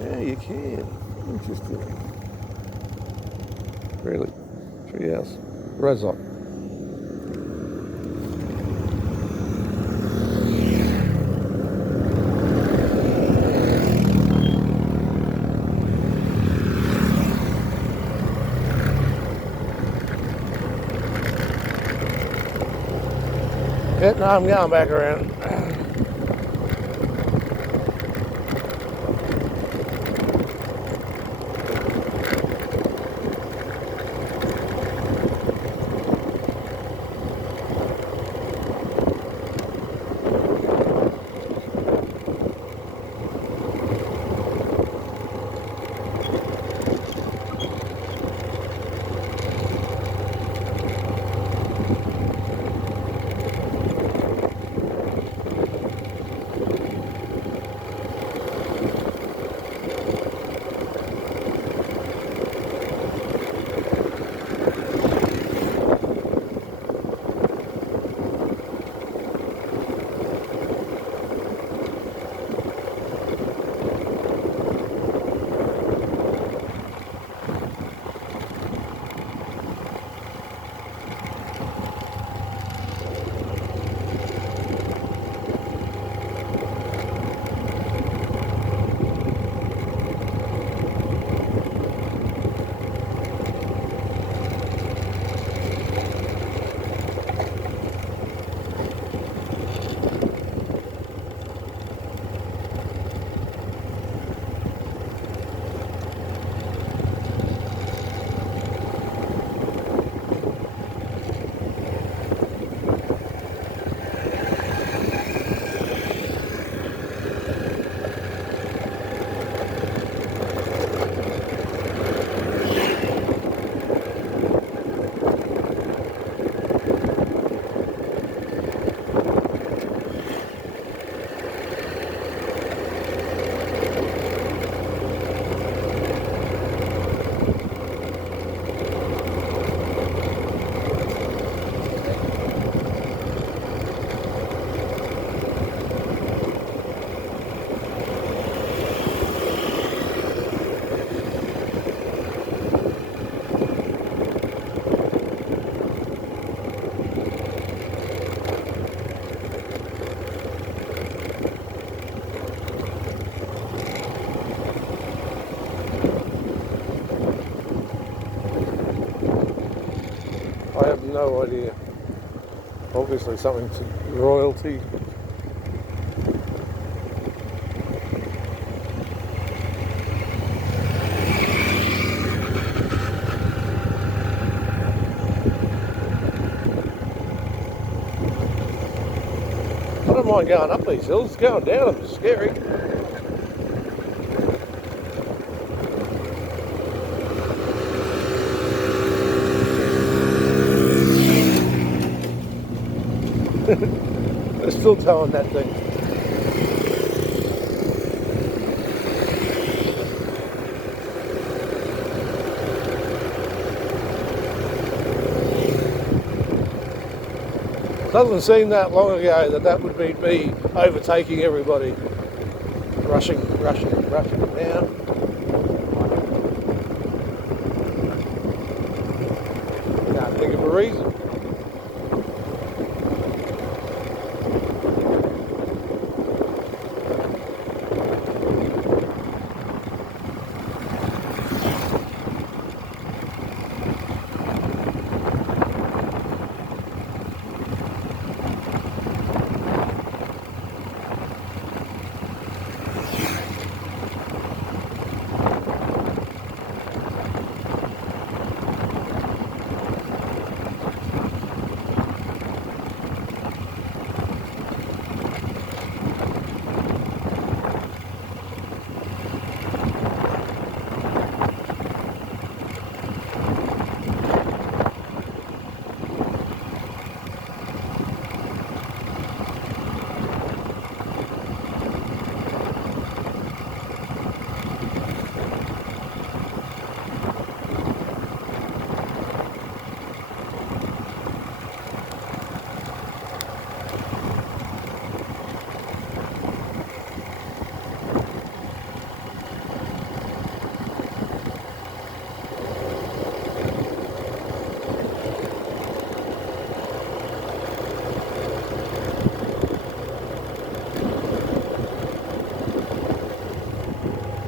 Yeah, you can. Interesting. Really. Treehouse. Resort. Yeah, no, I'm going back around. no idea. Obviously something to royalty. I don't mind going up these hills, going down them is scary. They're still towing that thing. Doesn't seem that long ago that would be me overtaking everybody. Rushing down. Can't think of a reason.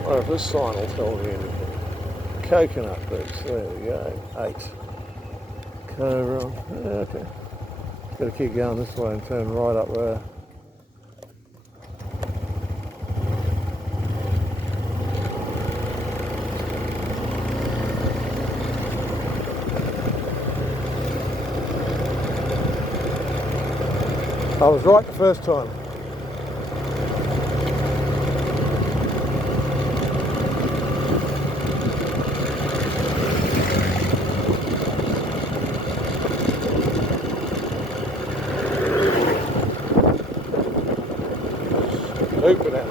I wonder if this sign will tell me anything. Coconut boots, there we go, 8. Koh Rong, okay. Got to keep going this way and turn right up there. I was right the first time. Open it.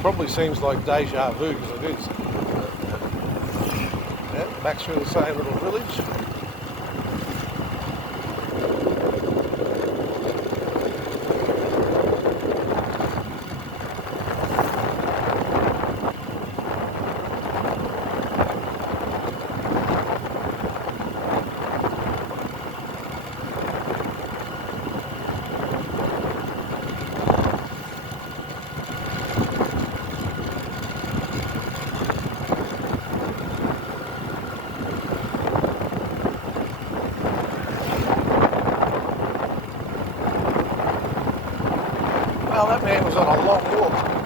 Probably seems like deja vu because it is. Yeah, back through the same little village. was on a long walk.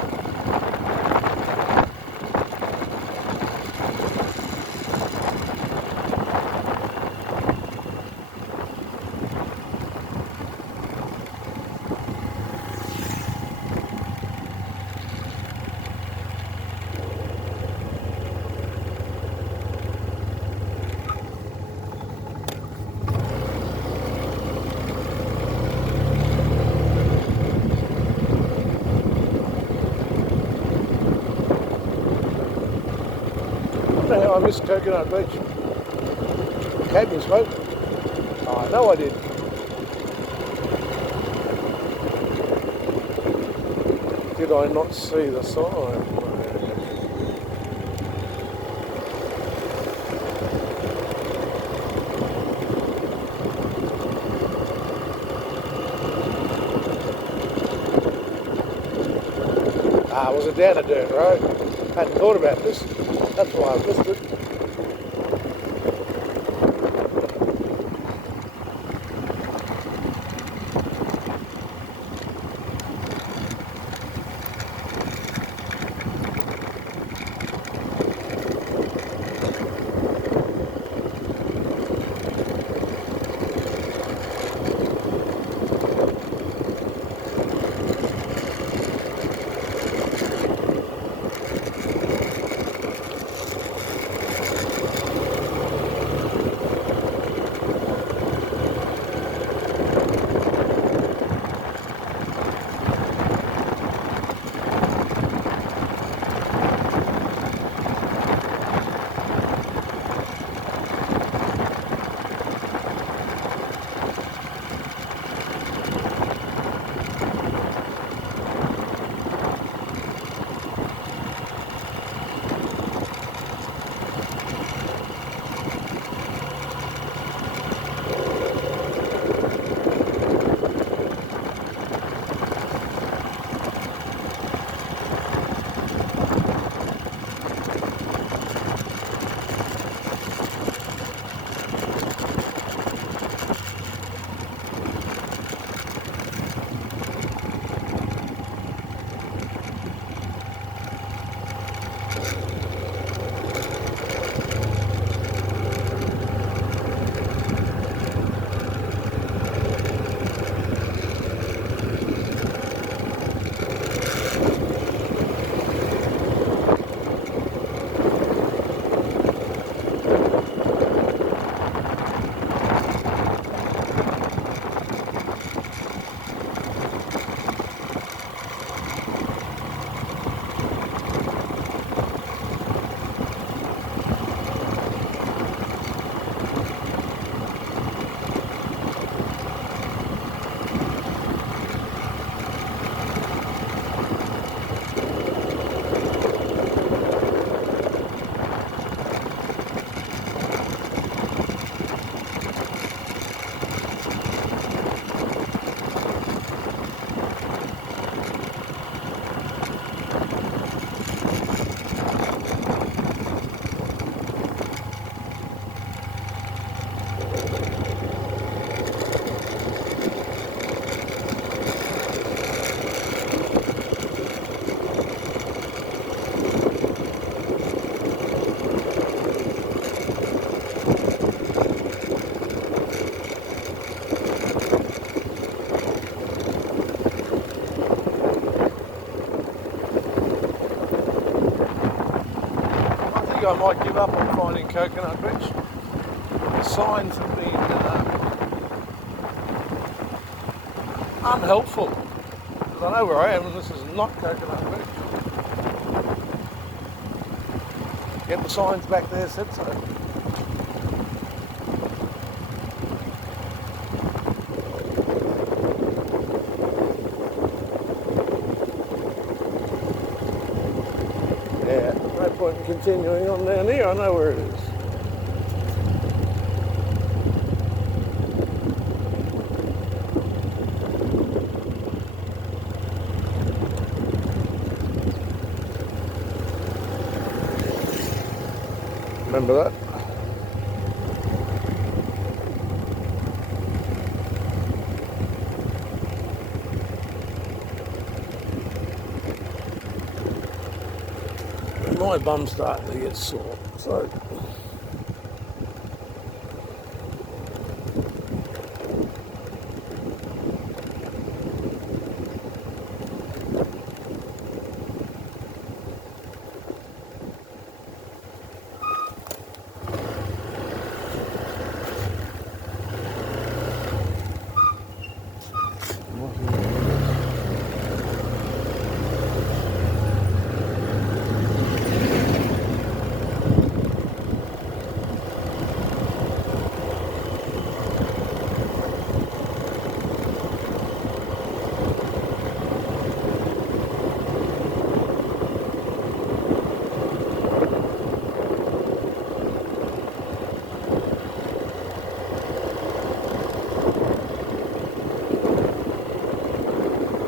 I don't know how I missed Coconut Beach. Cabin smoke. Oh, I know I did. Did I not see the sign? Was it down a dirt road? Hadn't thought about this. That's why I missed it. I might give up on finding Coconut Beach. The signs have been unhelpful. Because I know where I am and this is not Coconut Beach. Yet the signs back there said so. Yeah, no point in continuing on down here, I know where it is. Remember that? My bum's starting to get sore, so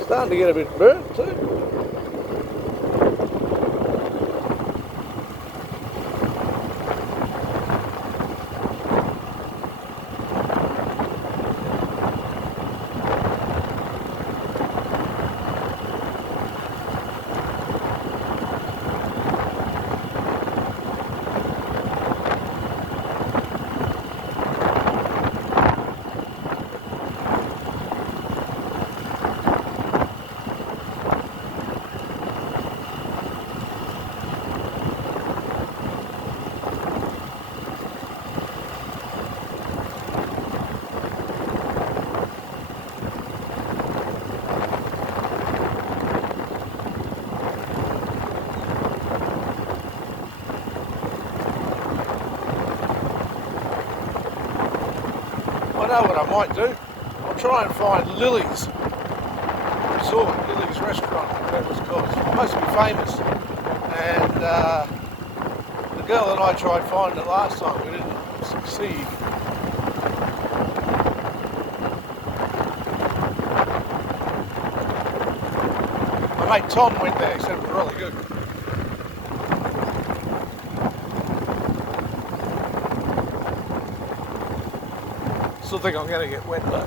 starting to get a bit burnt too. I know what I might do. I'll try and find Lily's resort, Lily's restaurant, whatever it was called. It's supposed to be famous. And the girl and I tried finding it last time. We didn't succeed. My mate Tom went there. He said it was really good. Still think I'm going to get wet though.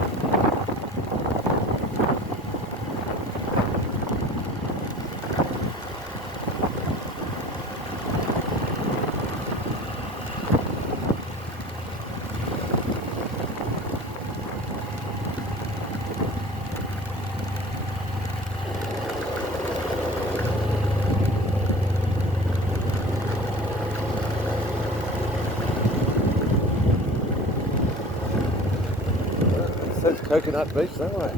It says Coconut Beach that way.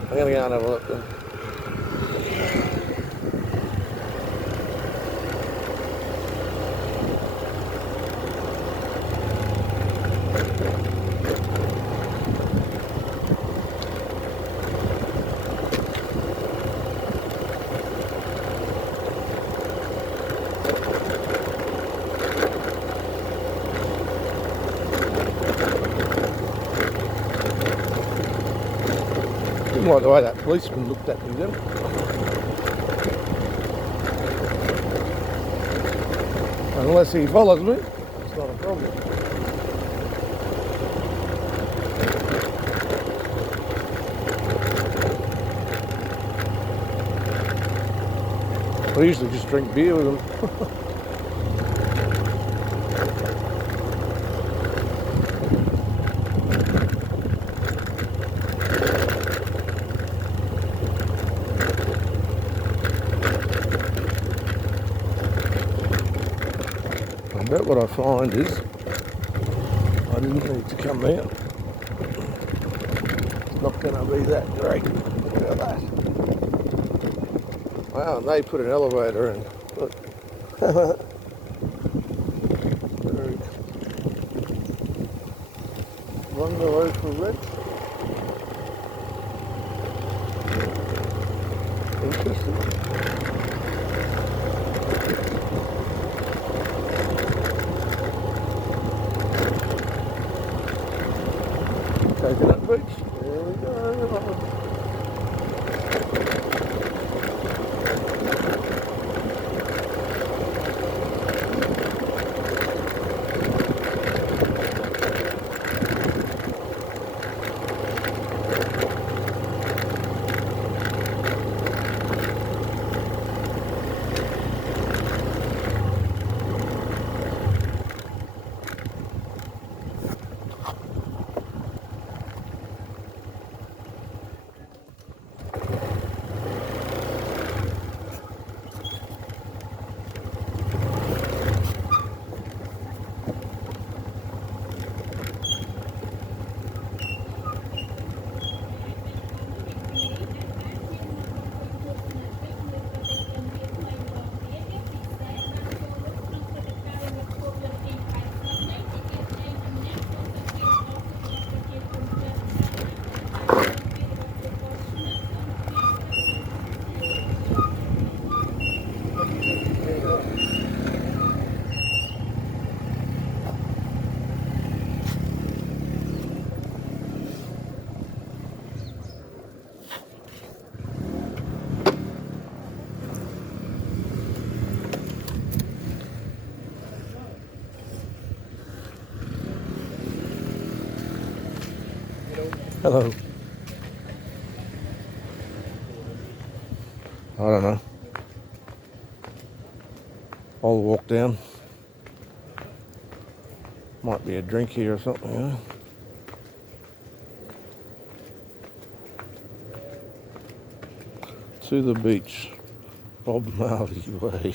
I'm going to go and have a look then. Didn't like the way that policeman looked at me then. Unless he follows me, it's not a problem. I usually just drink beer with him. I bet what I find is I didn't need to come out. It's not going to be that great. Look at that. Wow, and they put an elevator in. Look. Bungalow for rent. Interesting. Coconut Beach. There we go. Hello. I don't know. I'll walk down. Might be a drink here or something, you know. To the beach. Bob Marley Way.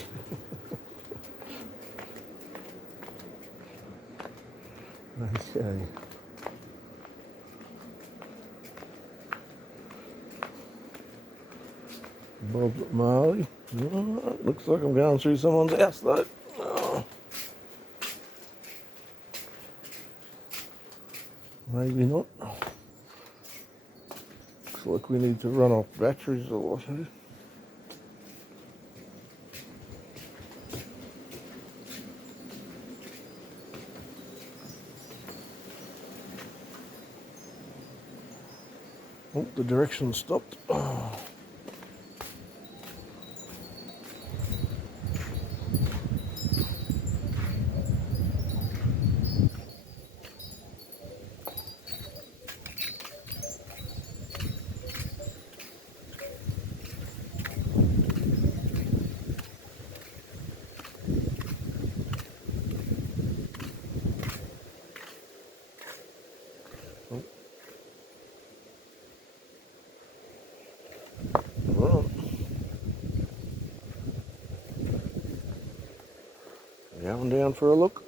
Okay. Bob Marley. Oh, looks like I'm going through someone's house though. Oh. Maybe not. Looks like we need to run off batteries or what. Oh, the direction stopped. Oh. Well, going down for a look.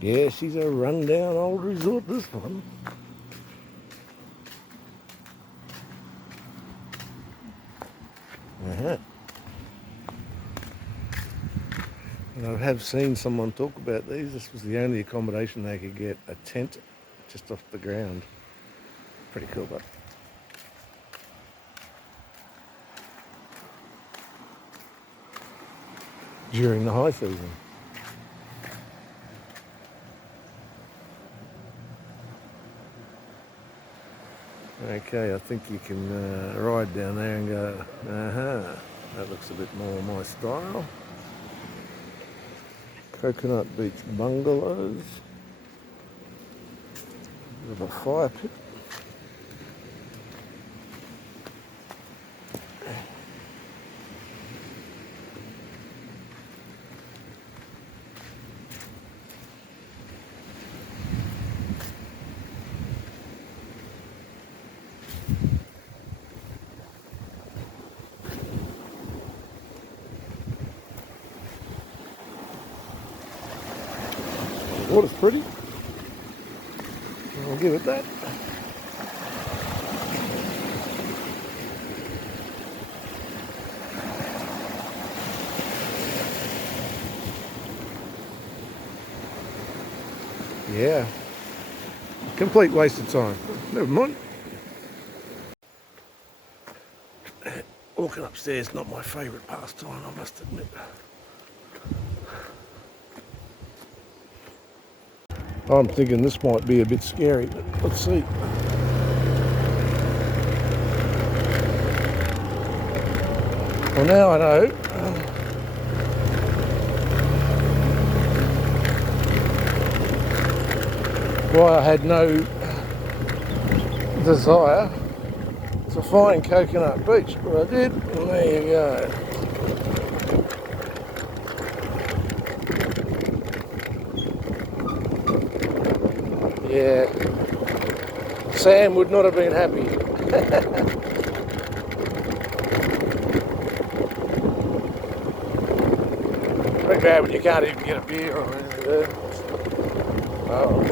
Yeah, she's a rundown old resort, this one. Uh-huh. And I have seen someone talk about these. This was the only accommodation they could get, a tent just off the ground. Pretty cool, but during the high season. Okay, I think you can ride down there and go, that looks a bit more my style. Coconut Beach bungalows with a fire pit. The water's pretty. I'll give it that. Yeah. Complete waste of time. Never mind. Walking upstairs, not my favourite pastime, I must admit. I'm thinking this might be a bit scary, but let's see. Well, now I know why I had no desire to find Coconut Beach, but I did, and there you go. Yeah, Sam would not have been happy. Pretty bad when you can't even get a beer or anything there. Oh.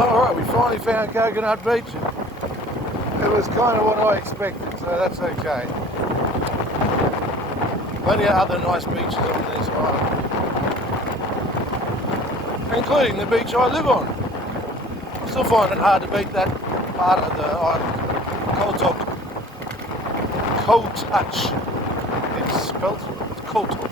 Alright, we finally found Coconut Beach. It was kind of what I expected, so that's okay. Plenty of other nice beaches on this island, including the beach I live on. I still find it hard to beat that part of the island, Koh Touch. It's spelled Koh Rong.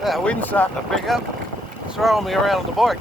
That wind's starting to pick up. It's throwing me around on the bike.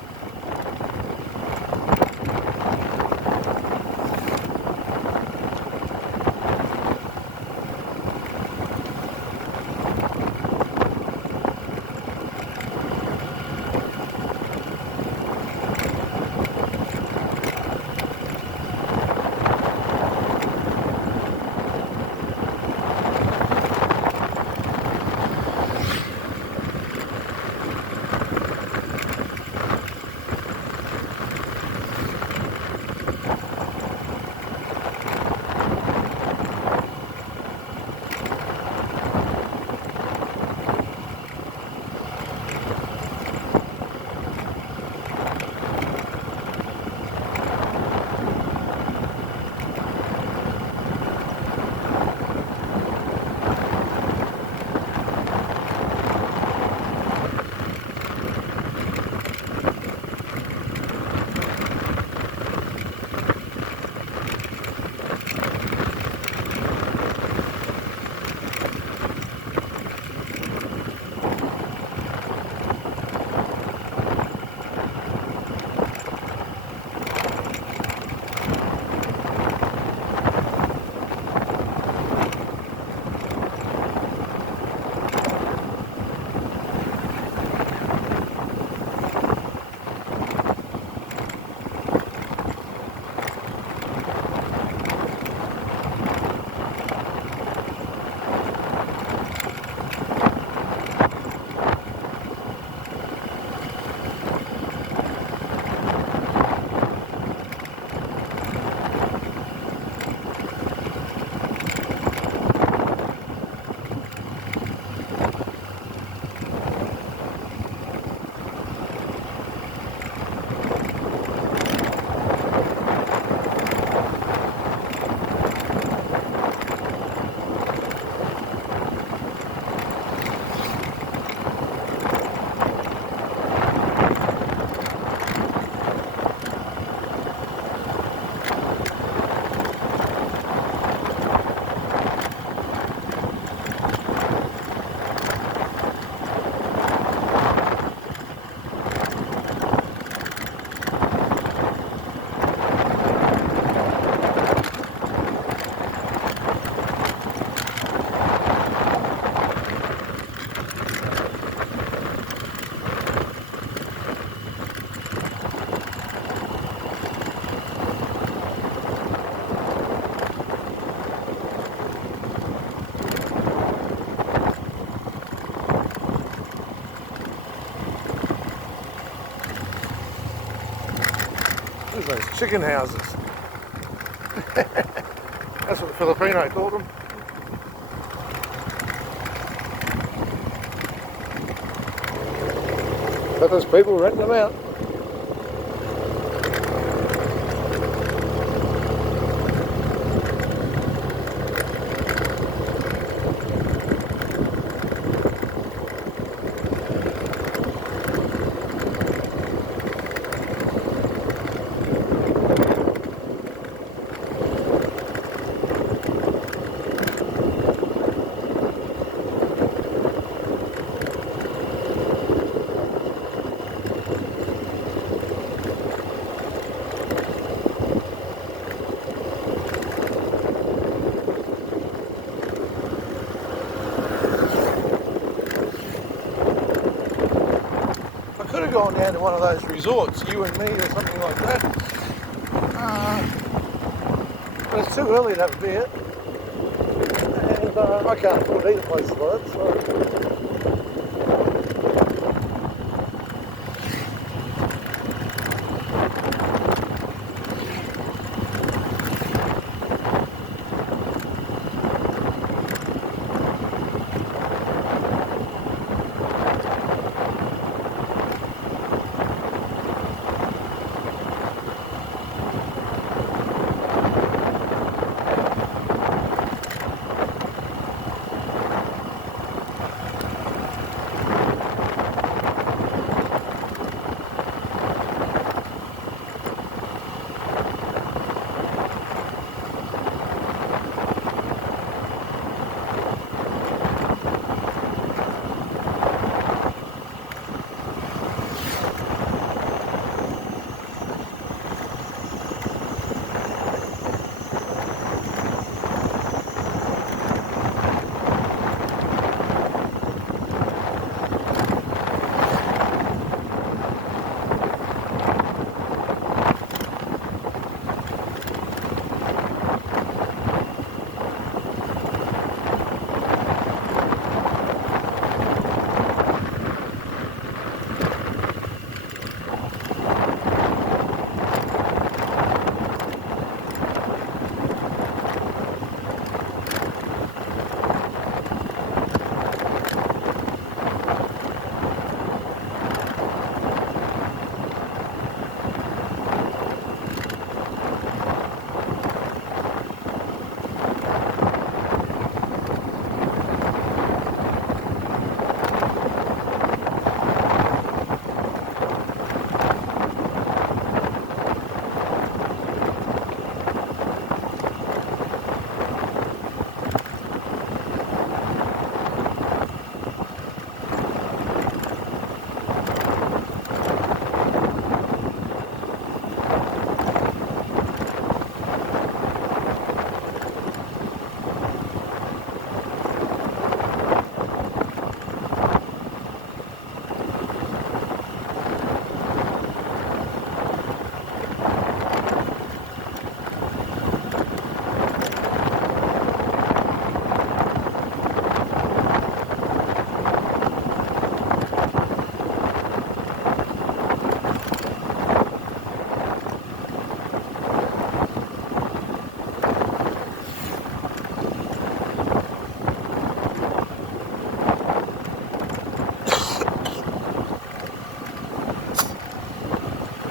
those chicken houses. That's what the Filipino called them. But there's people renting them out. Could have gone down to one of those resorts, you and me or something like that. But it's too early to have a beer. And I can't afford to eat at places like that, so...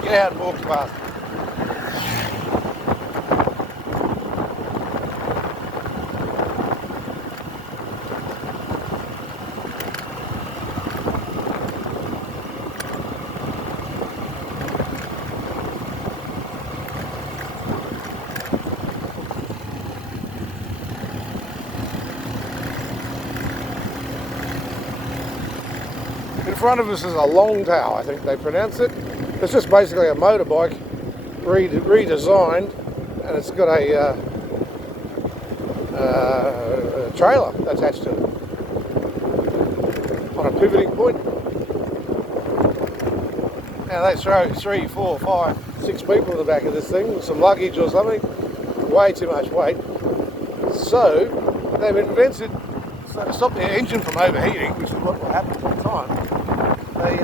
Get out and walk fast. In front of us is a long tail, I think they pronounce it. It's just basically a motorbike redesigned, and it's got a trailer attached to it on a pivoting point. Now they throw 3, 4, 5, 6 people in the back of this thing with some luggage or something. Way too much weight. So they've invented, so to stop their engine from overheating, which is what happens all the time, they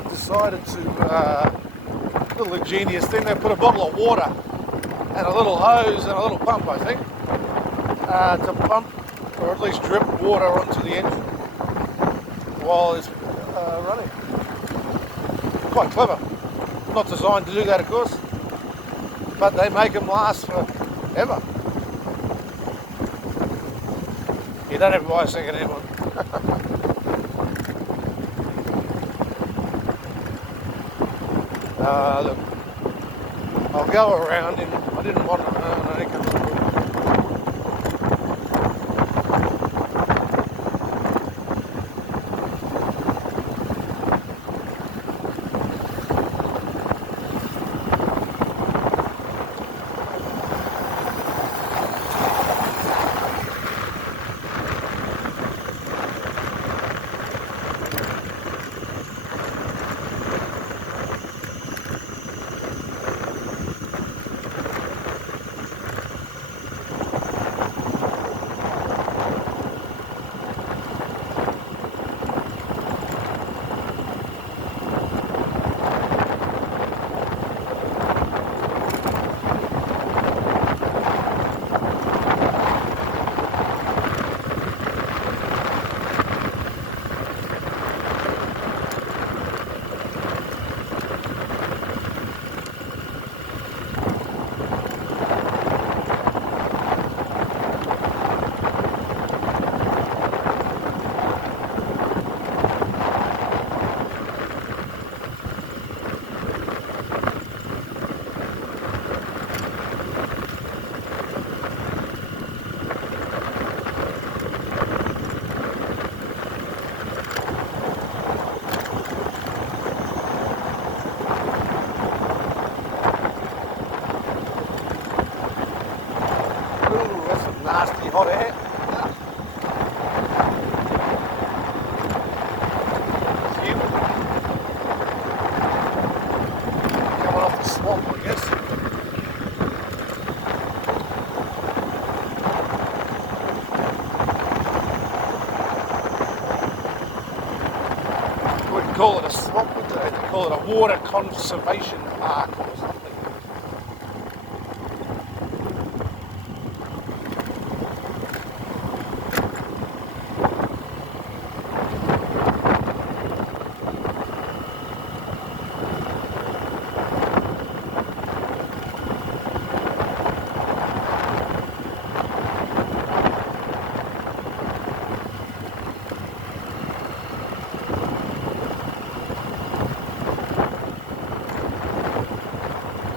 have decided to, little ingenious thing, they put a bottle of water and a little hose and a little pump, I think, to pump or at least drip water onto the engine while it's running. Quite clever. Not designed to do that, of course, but they make them last forever. You don't have to buy a second-hand one. Look, I'll go around in, I didn't want to, no, it comes through. Nasty hot air. It's humid. Coming off the swamp, I guess. I wouldn't call it a swamp, would they? They call it a water conservation park or something.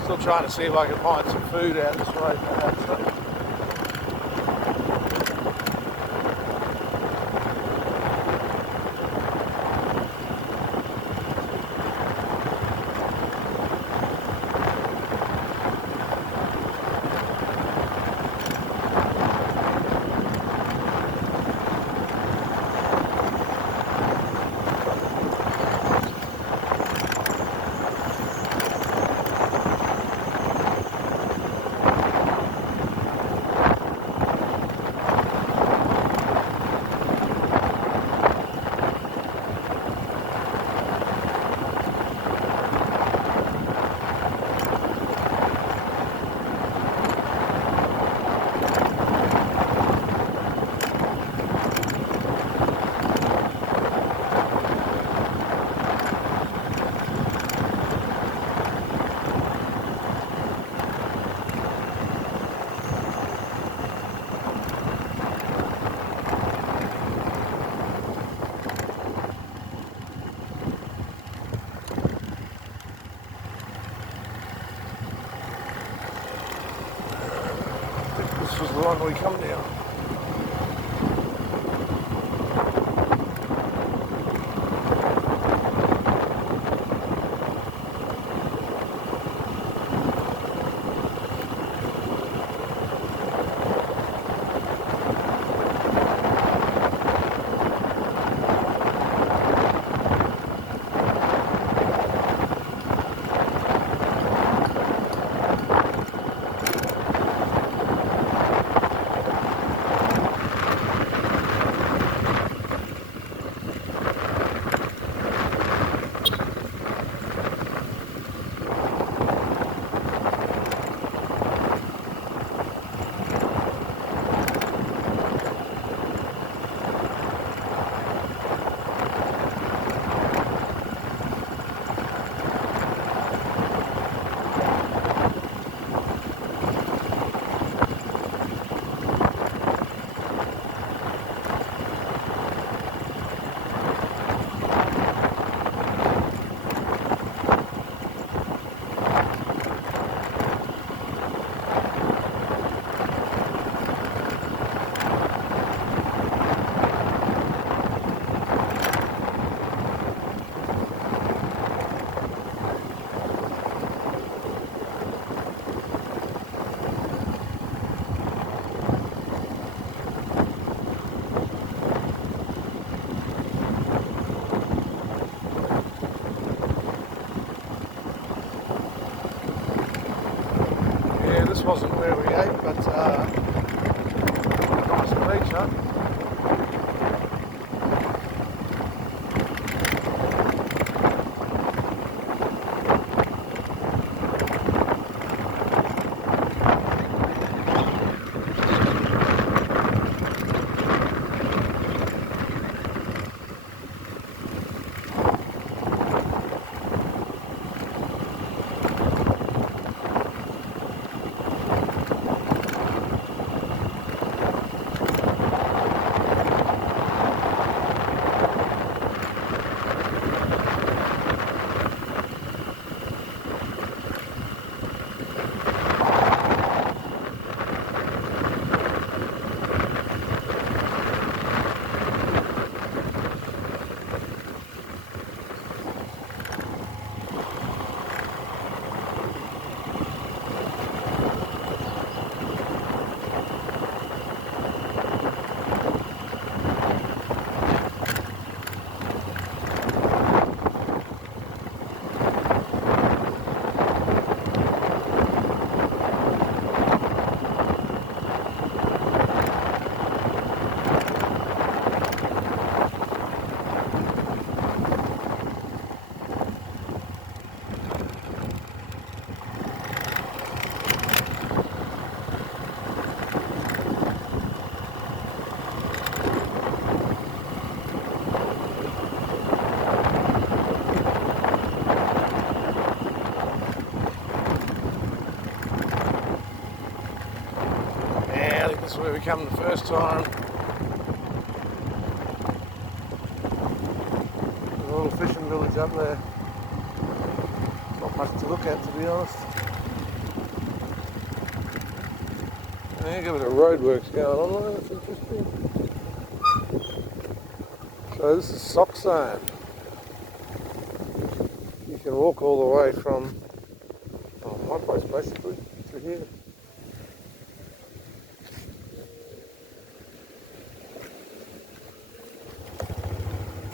Still trying to see if I can find some food out this way, perhaps. This was the one we come down. this wasn't where we ate, but nice beach, huh? This is where we come the first time. There's a little fishing village up there. Not much to look at, to be honest. There's a bit of roadworks going on there, that's interesting. So this is Sock Zone. You can walk all the way from my place basically to here.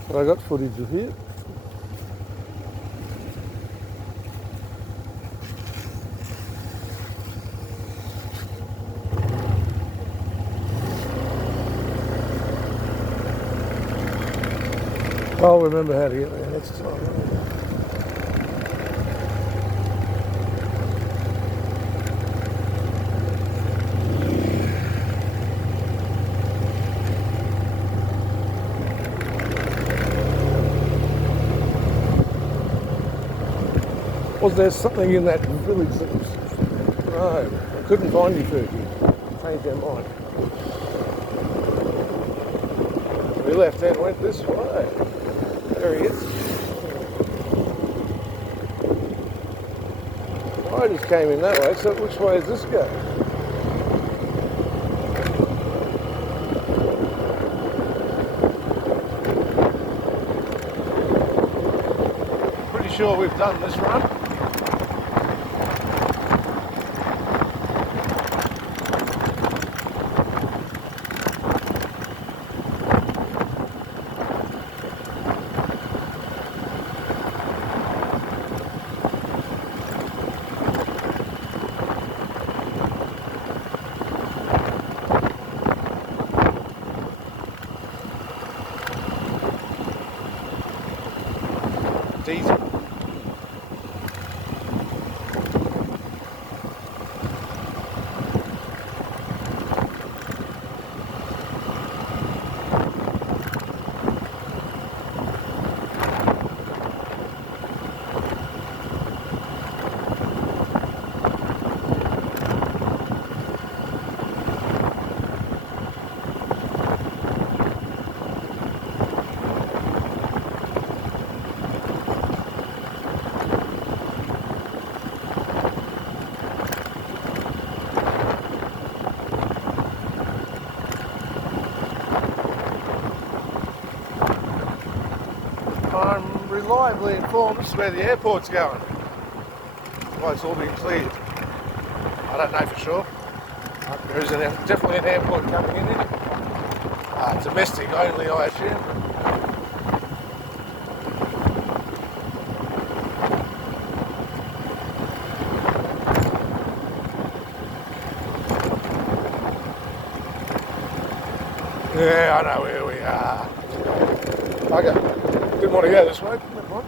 I got footage of here. I'll remember how to get there next time. Was there something in that village that was... No, I couldn't find you, Fergie. Changed their mind. We left and went this way. There he is. I just came in that way, so which way does this go? Pretty sure we've done this run. Diesel. I'm reliably informed this is where the airport's going. Well, it's all been cleared. I don't know for sure. There is definitely an airport coming in here. Domestic only, I assume. Yeah, I know where we are. Okay. Didn't want to go this way. Never mind.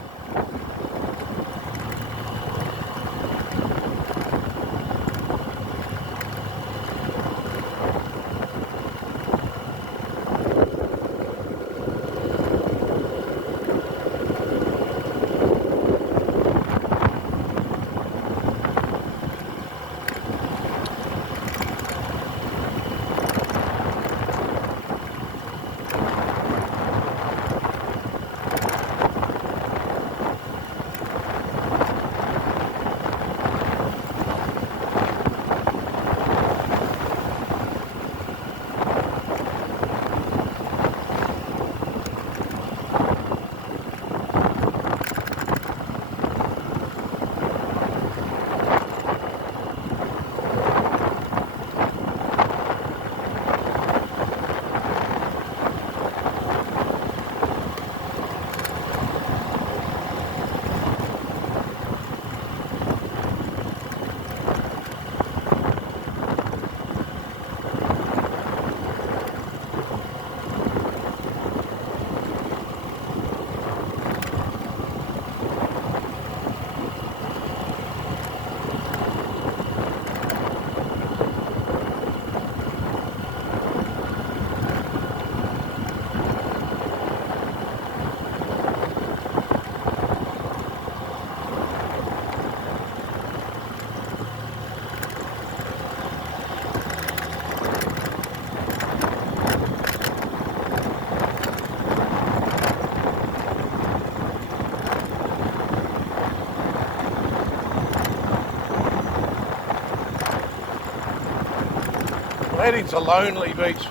Heading to Lonely Beach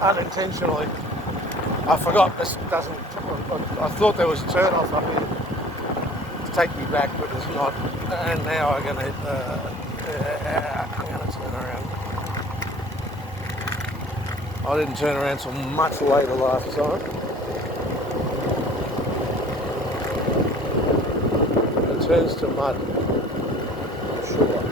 unintentionally. I forgot this doesn't. I thought there was a turn off up here to take me back, but there's not. And now I'm gonna hit I'm gonna turn around. I didn't turn around till much later last time. It turns to mud. I'm sure.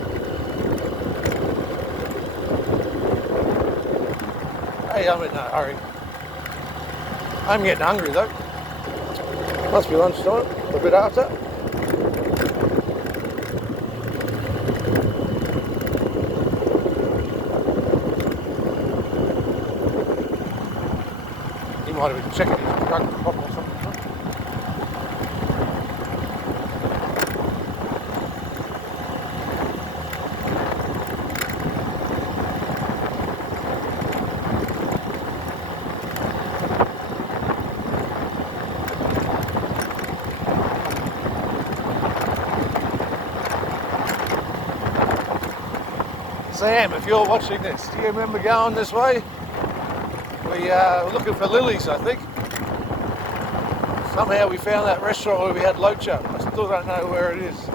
Hey, I'm in no hurry. I'm getting hungry though. Must be lunchtime, a bit after. He might have been checking his drug bottle or something. Sam, if you're watching this, do you remember going this way? We were looking for lilies, I think. Somehow we found that restaurant where we had locha. I still don't know where it is.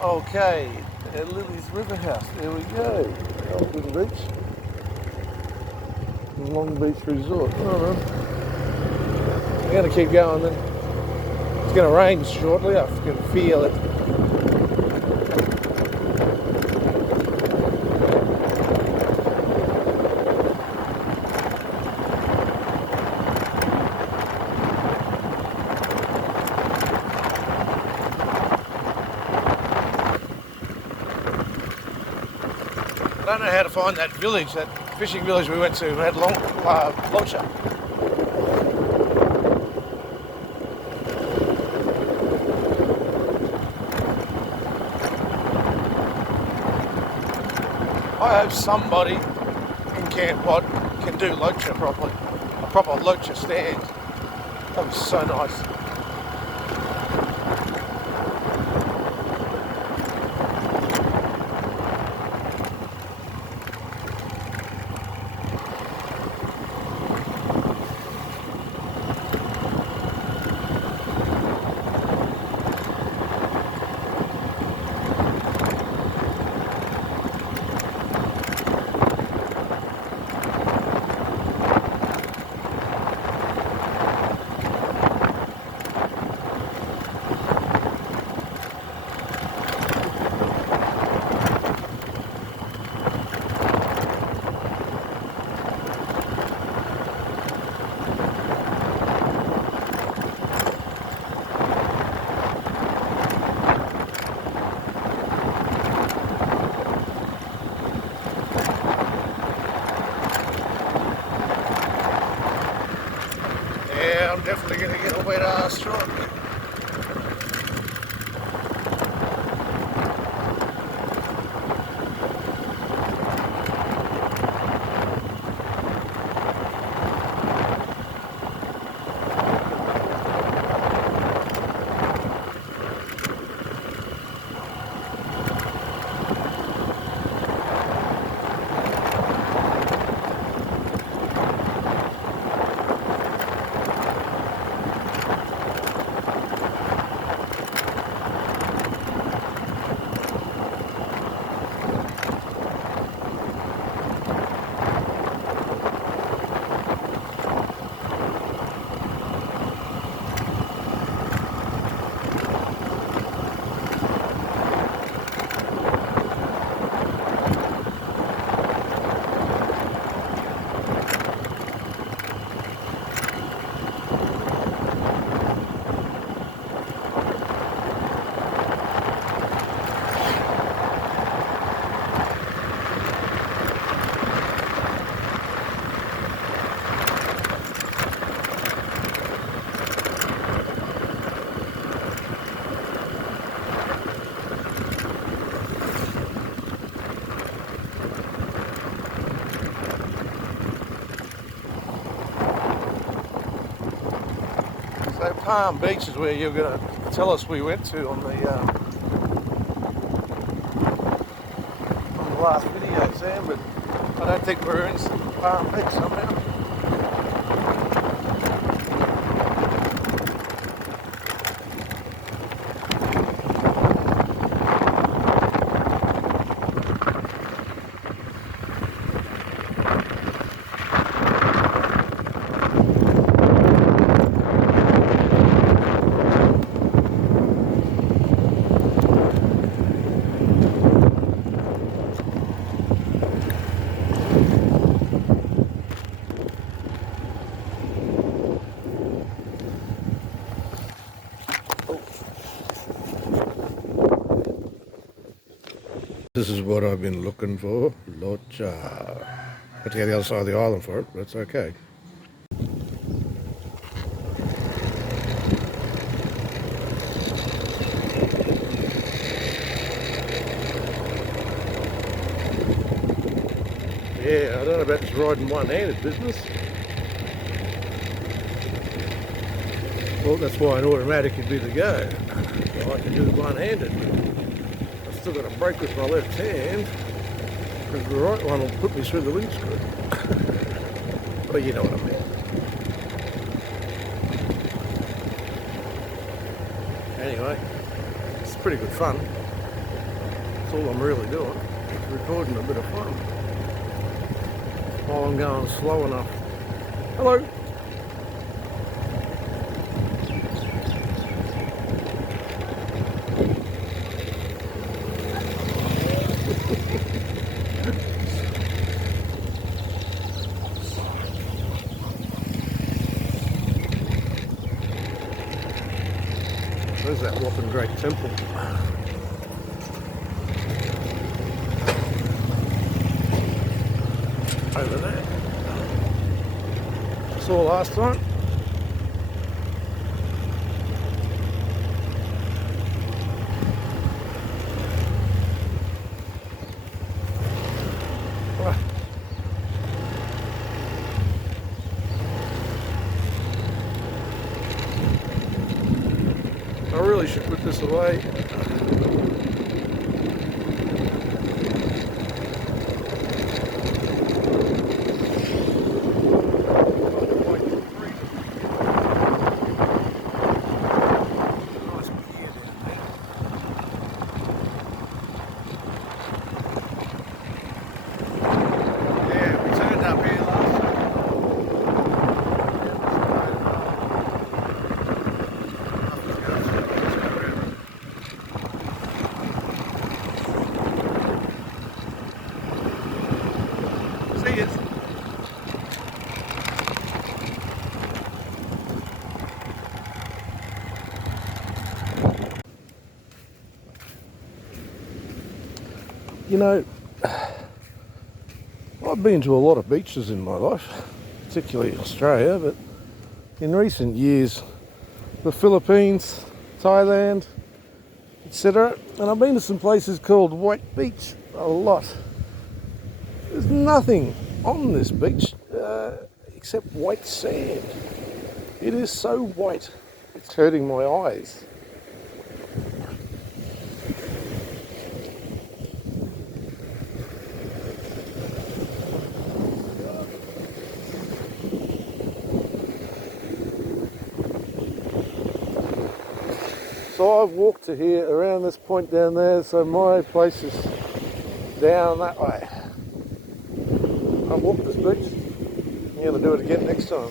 Okay, Lily's River House. There we go. Elgin Beach. Long Beach Resort. Oh, I'm going to keep going then. It's going to rain shortly. I can feel it. I don't know how to find that village, that fishing village we went to. We had locha. I hope somebody in Camp Pod can do locha properly. A proper locha stand. That was so nice. I'm definitely going to get a wet ass shot. So Palm Beach is where you're going to tell us we went to on the last video, Sam, but I don't think we're in Palm Beach somehow. This is what I've been looking for, Locha. Had to go the other side of the island for it, but it's okay. Yeah, I don't know about this riding one-handed business. Well, that's why an automatic would be the go. So I can do it one-handed. I've still got a brake with my left hand, because the right one will put me through the windscreen. Well, you know what I mean. Anyway, it's pretty good fun. That's all I'm really doing. It's recording a bit of fun. While I'm going slow enough. Hello. There's that whopping great temple. Over there. Saw last time. I really should put this away. You know, I've been to a lot of beaches in my life, particularly Australia, but in recent years. The Philippines, Thailand, etc. And I've been to some places called White Beach a lot. There's nothing on this beach except white sand. It is so white, it's hurting my eyes. So I've walked to here, around this point down there, so my place is down that way. I've walked this beach. I'm going to do it again next time.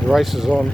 The race is on.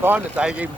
Time to take him.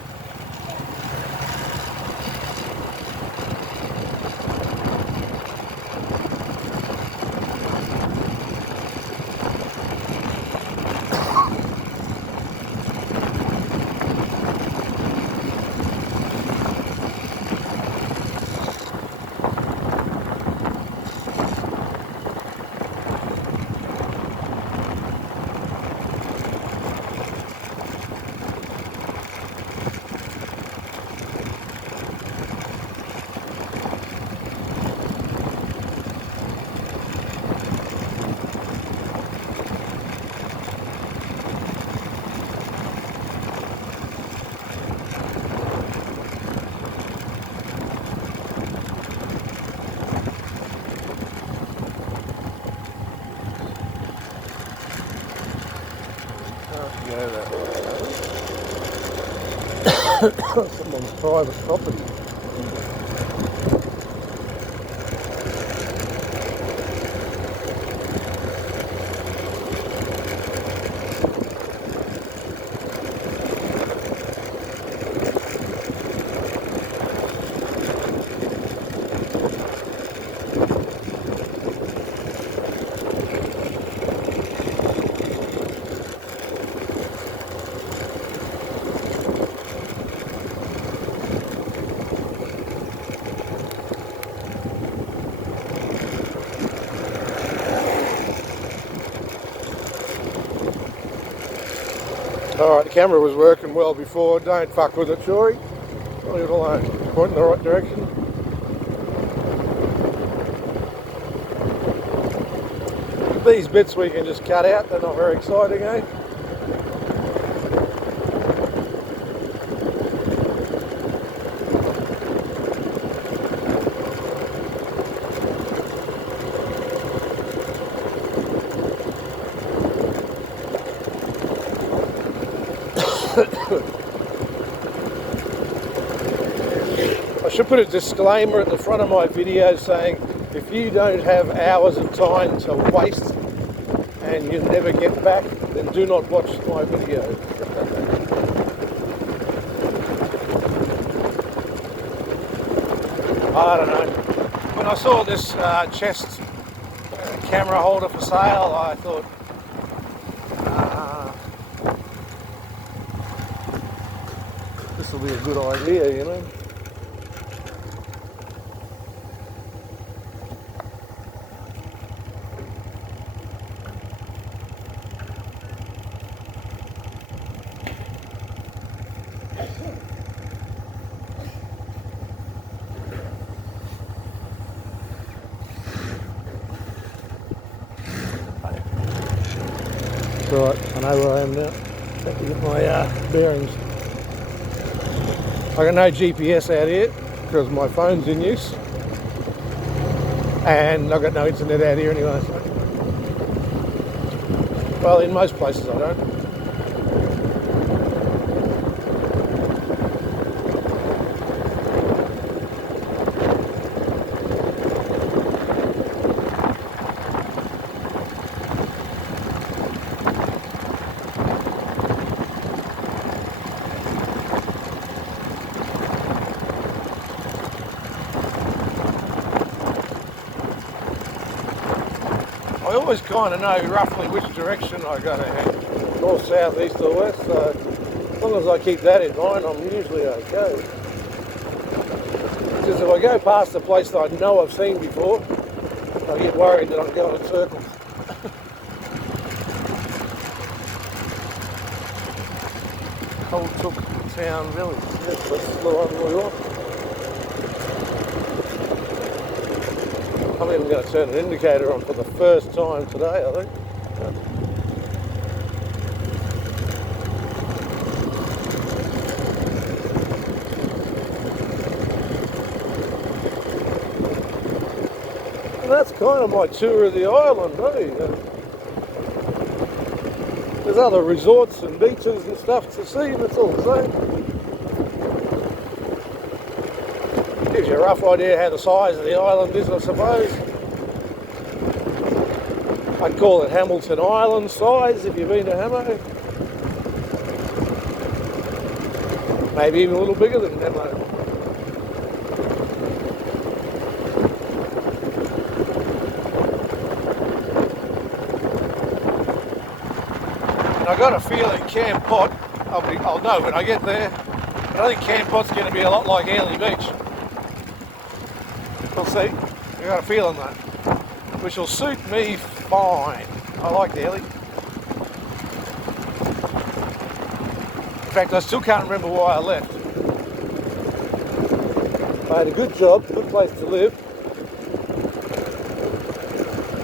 Someone's private property. Alright, the camera was working well before. Don't fuck with it, Shory. Leave it alone. Point in the right direction. These bits we can just cut out, they're not very exciting, eh? I should put a disclaimer at the front of my video saying if you don't have hours of time to waste and you never get back, then do not watch my video. I don't know. When I saw this chest camera holder for sale, I thought, this will be a good idea, you know. Right, I know where I am now. Let me get my bearings. I got no GPS out here because my phone's in use, and I've got no internet out here anyway. So. Well, in most places I don't. I always kind of know roughly which direction I got to head, north, south, east or west, so as long as I keep that in mind, I'm usually okay. Because if I go past a place that I know I've seen before, I get worried that I'm going in circles. Koh Rong Town Village, yes, that's the one we want. I'm even going to turn an indicator on for the first time today, I think. And that's kind of my tour of the island, eh? There's other resorts and beaches and stuff to see, but it's all the same. Gives you a rough idea how the size of the island is, I suppose. I'd call it Hamilton Island size if you've been to Hamo. Maybe even a little bigger than Hamo. And I got a feeling Camp Pot, I'll know when I get there, but I think Camp Pot's going to be a lot like Airlie Beach. We'll see. I've got a feeling that. Which will suit me fine. I like Airlie. In fact, I still can't remember why I left. I had a good job, good place to live.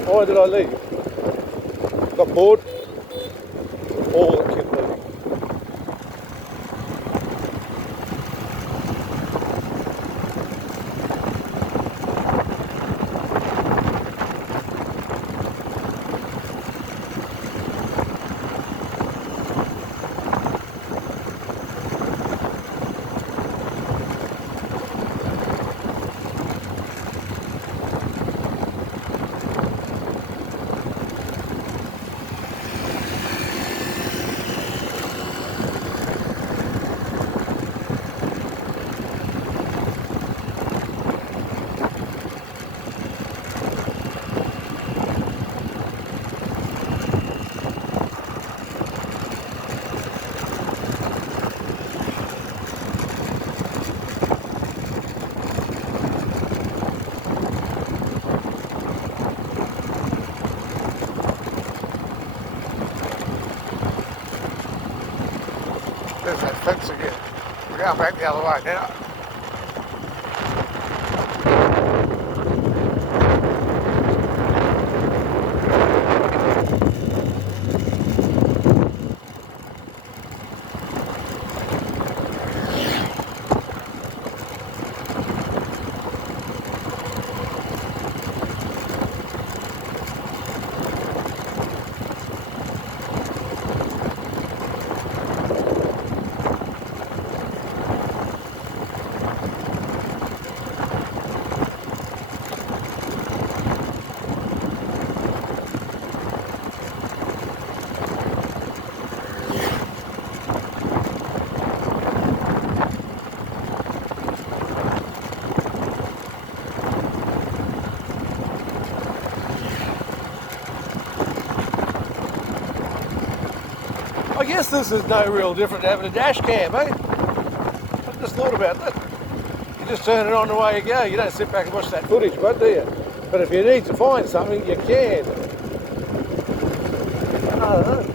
Why did I leave? Got bored. All that kept leaving. There's that fence again. We're going back the other way now. guess this is no real different to having a dash cam, eh? I just thought about that. You just turn it on the way you go. You don't sit back and watch that footage, but do you? But if you need to find something, you can. I don't know.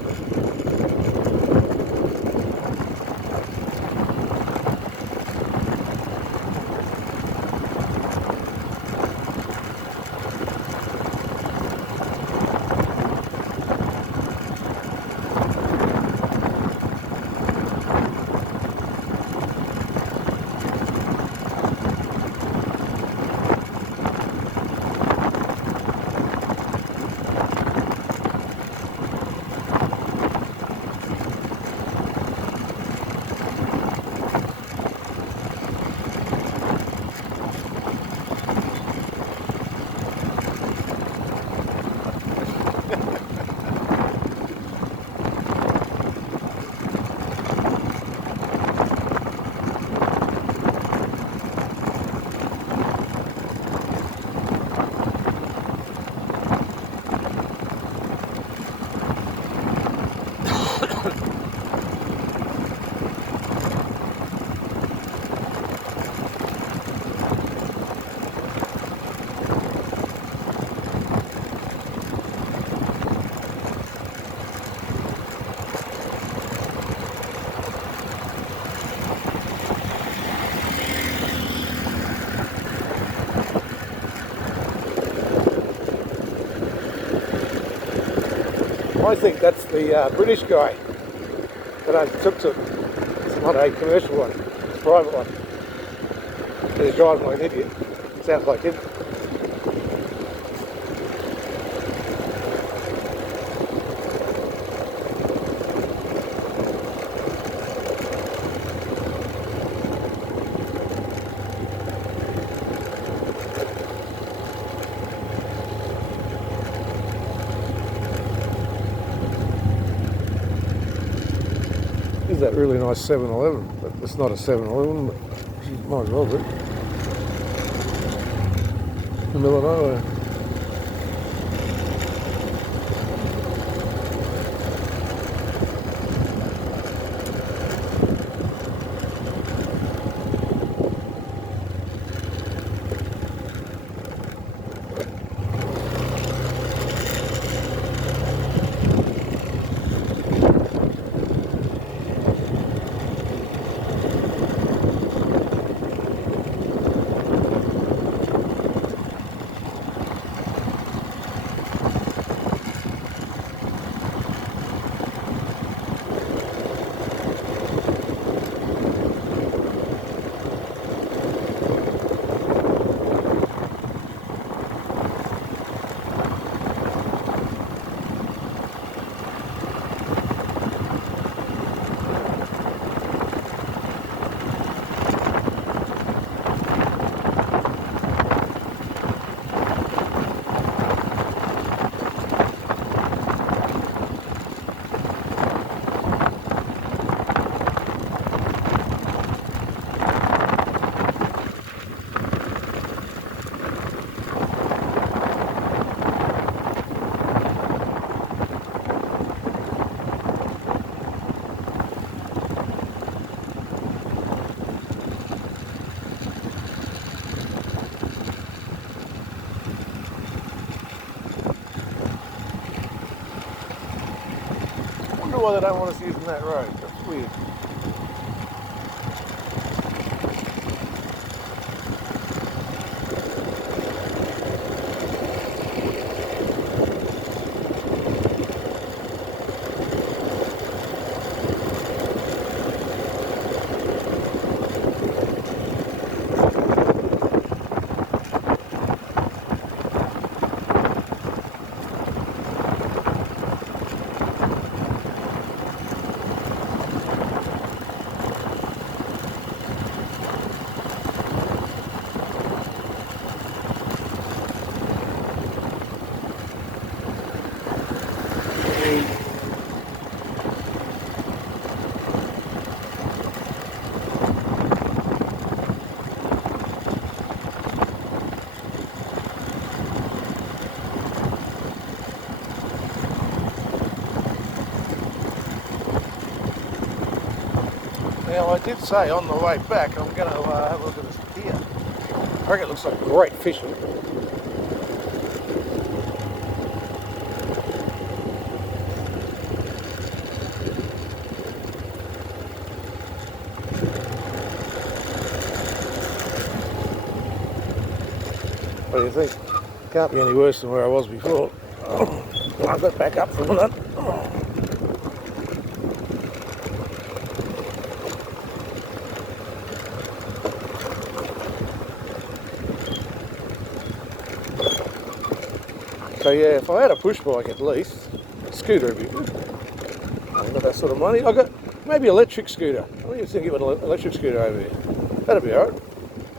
I think that's the British guy that owns the tuk-tuk. It's not a commercial one, it's a private one. He's driving like an idiot. Sounds like him. Is that really nice 7-Eleven, but it's not a 7-Eleven, but geez, might as well be. In the middle of nowhere. I wonder why they don't want us using that road. That's weird. Now I did say on the way back I'm going to have a look at this pier. I reckon it looks like great fishing. What do you think? Can't be any worse than where I was before. I've got back up for a minute. So yeah, if I had a push bike at least, scooter would be good. I've got that sort of money. I've got maybe electric scooter. I think you think of an electric scooter over here. That'd be alright.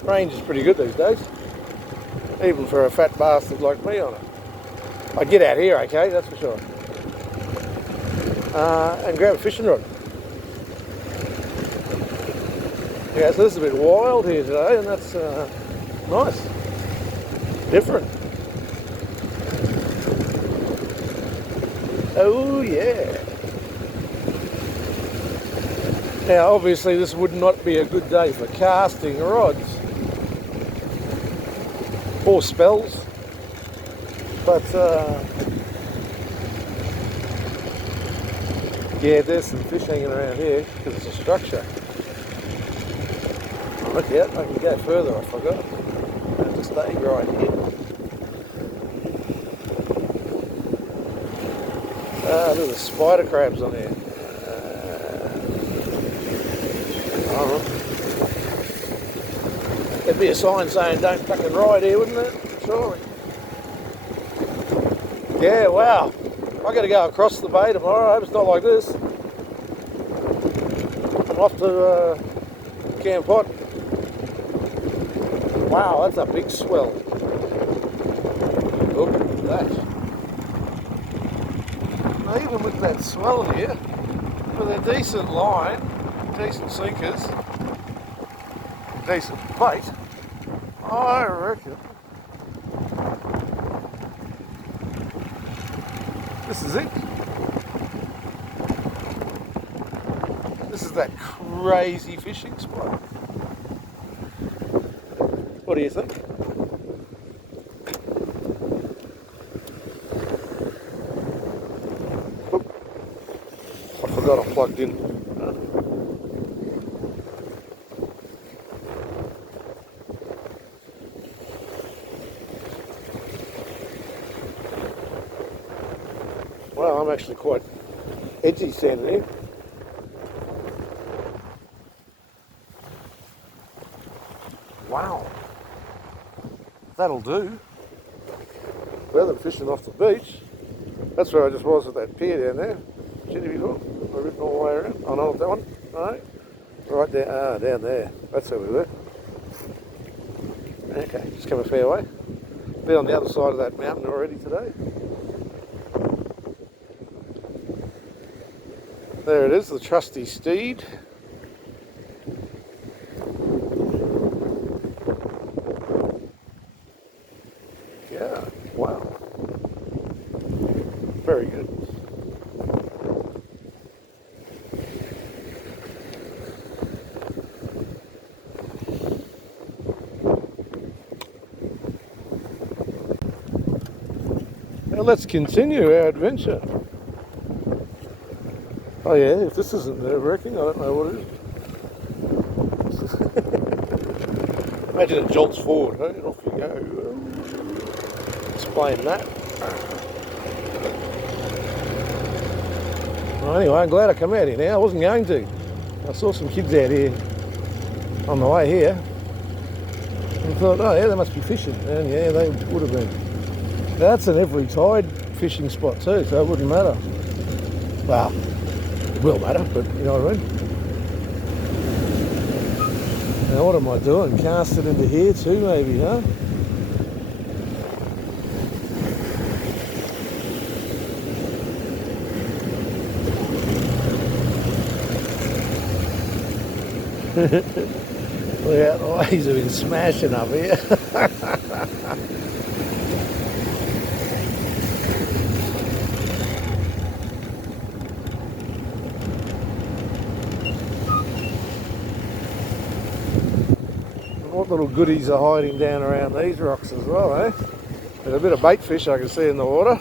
Range is pretty good these days. Even for a fat bastard like me on it. I'd get out here okay, that's for sure. And grab a fishing rod. Yeah, so this is a bit wild here today, and that's nice. Different. Oh yeah. Now obviously this would not be a good day for casting rods or spells, but yeah, there's some fish hanging around here because it's a structure. Look out, I can go further, I forgot. I have to stay right here. There's the spider crabs on here. There'd be a sign saying don't fucking ride here, wouldn't there? Surely. Yeah, wow. I got to go across the bay tomorrow. I hope it's not like this. I'm off to Campot. Wow, that's a big swell. Look at that. Now, even with that swell here, with a decent line, decent sinkers, decent bait, I reckon this is it. This is that crazy fishing spot. What do you think? Oop. I forgot I'm plugged in. Well, I'm actually quite edgy standing here. Wow. That'll do. Rather than fishing off the beach. That's where I just was at that pier down there. Seen it before? I've ridden all the way around. Oh no, that one? No. Right down, down there. That's where we were. Okay, just come a fair way. Been on the other side of that mountain already today. There it is, the trusty steed. Yeah, wow. Very good. Now let's continue our adventure. Oh yeah, if this isn't nerve-wracking, I don't know what it is. Imagine it jolts forward, hey, and off you go. Explain that. Well, anyway, I'm glad I come out here now. I wasn't going to. I saw some kids out here on the way here. And thought, oh yeah, they must be fishing. And yeah, they would have been. That's an every tide fishing spot too, so it wouldn't matter. Well, it will matter, but you know what I mean? Now what am I doing? Cast it into here too maybe, huh? Look out, the waves have been smashing up here. what little goodies are hiding down around these rocks as well, eh? There's a bit of bait fish I can see in the water.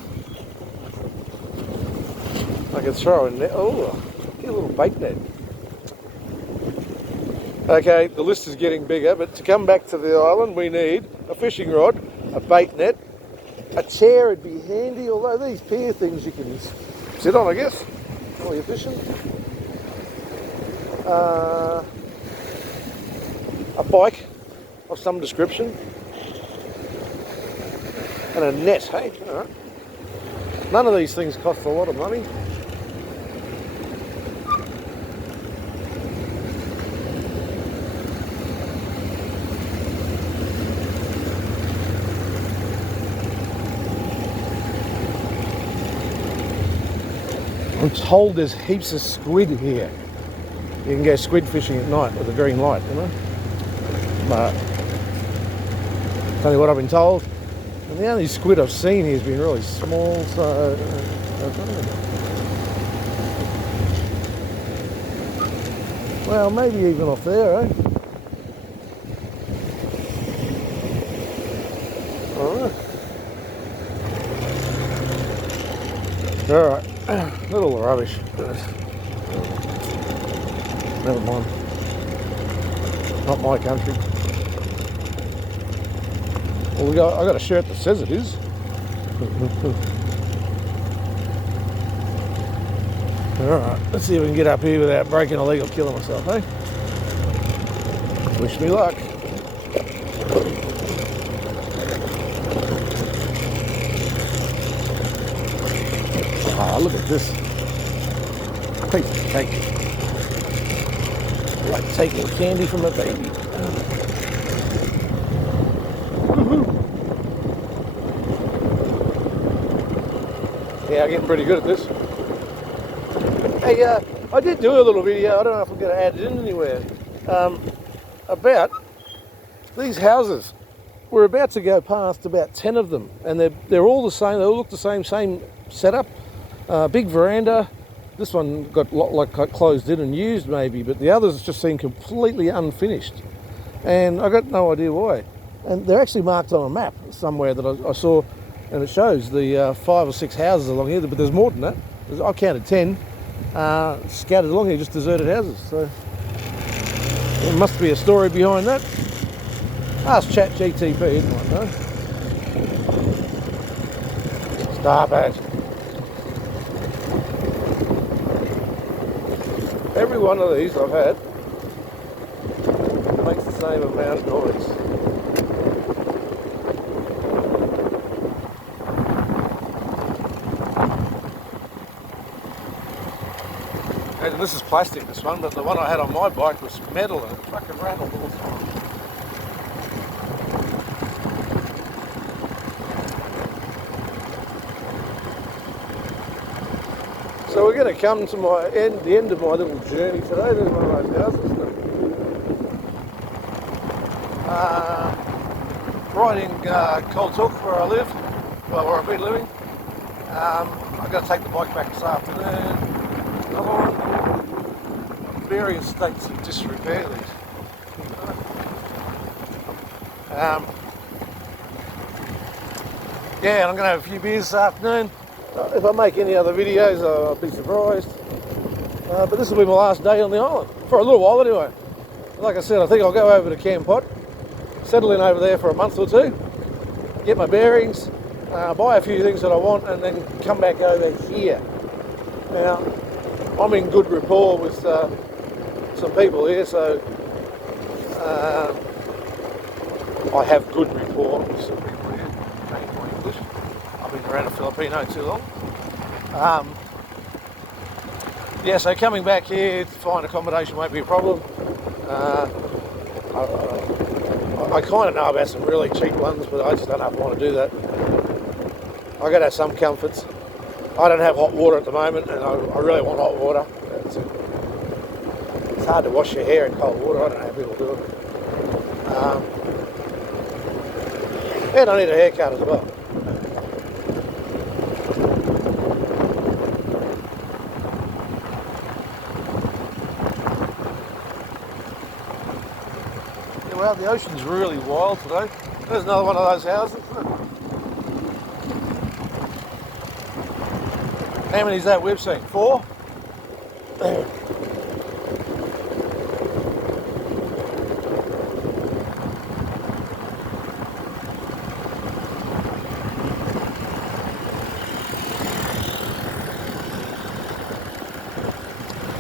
I can throw a net. Oh, get a little bait net. Okay, the list is getting bigger, but to come back to the island we need a fishing rod, a bait net, a chair would be handy, although these pier things you can sit on, I guess, while you're fishing. A bike of some description. And a net, hey? Alright. None of these things cost a lot of money. I'm told there's heaps of squid here. You can go squid fishing at night with a green light, you know. But that's only what I've been told. And the only squid I've seen here has been really small, so I don't know. Well, maybe even off there, eh? Alright, little rubbish. Never mind. Not my country. Well, I got a shirt that says it is. Alright, let's see if we can get up here without breaking a leg or killing myself, eh? Wish me luck. Ah, look at this. Piece of cake. Like taking candy from a baby. Yeah, I'm getting pretty good at this. Hey, I did do a little video, I don't know if I'm going to add it in anywhere, about these houses. We're about to go past about 10 of them, and they're all the same, they all look the same setup. Big veranda. This one got like closed in and used maybe, but the others just seem completely unfinished. And I got no idea why. And they're actually marked on a map somewhere that I saw, and it shows the 5 or 6 houses along here, but there's more than that. I counted 10 scattered along here, just deserted houses. So there must be a story behind that. Ask ChatGTP, isn't it? No? Stop it. Every one of these I've had makes the same amount of noise. And this is plastic, this one, but the one I had on my bike was metal and it fucking rattled all the time. So we're going to come to the end of my little journey today. There's one of those houses. Right in Koh Rong, where I live, well, where I've been living. I've got to take the bike back this afternoon. I'm on various states of disrepair these. Yeah, and I'm going to have a few beers this afternoon. If I make any other videos, I'll be surprised. But this will be my last day on the island, for a little while anyway. Like I said, I think I'll go over to Cambodia, settle in over there for a month or two, get my bearings, buy a few things that I want, and then come back over here. Now, I'm in good rapport with some people here, so I have good rapport with some people here. English. I've been around a Filipino too long. Yeah, so coming back here to find accommodation won't be a problem. I kind of know about some really cheap ones, but I just don't know if I want to do that. I've got to have some comforts. I don't have hot water at the moment, and I really want hot water. It's hard to wash your hair in cold water. I don't know how people do it. And I need a haircut as well. Wow, the ocean's really wild today. There's another one of those houses. How many is that we've seen? 4?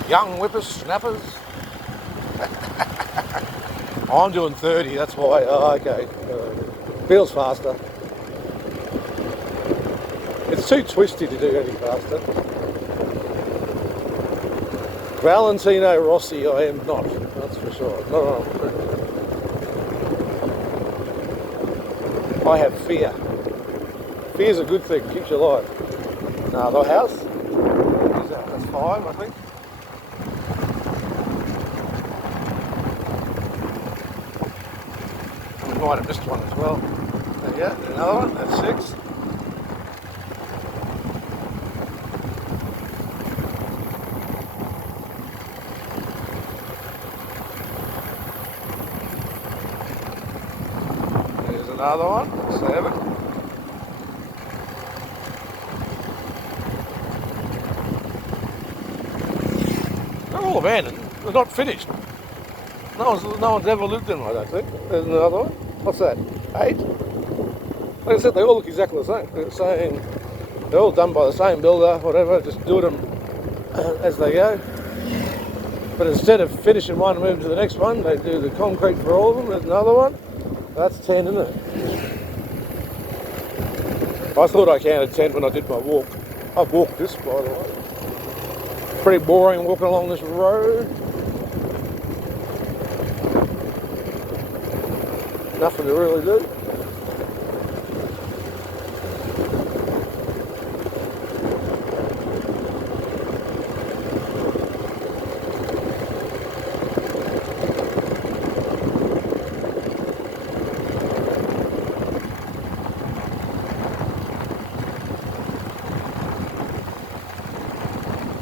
Young whippersnappers. I'm doing 30, that's why. Oh, okay. Feels faster. It's too twisty to do any faster. Valentino Rossi, I am not. That's for sure. No. I have fear. Fear's a good thing. Keeps you alive. Now the house. That's 5, I think. Might have missed one as well. Yeah, another one, that's 6. There's another one, 7. They're all abandoned, they're not finished. No one's ever lived in them, I don't think. There's another one. What's that? 8? Like I said, they all look exactly the same. They're all done by the same builder, whatever, just do them as they go. But instead of finishing one and moving to the next one, they do the concrete for all of them. There's another one. That's 10, isn't it? I thought I counted 10 when I did my walk. I've walked this, by the way. Pretty boring walking along this road. Nothing to really do.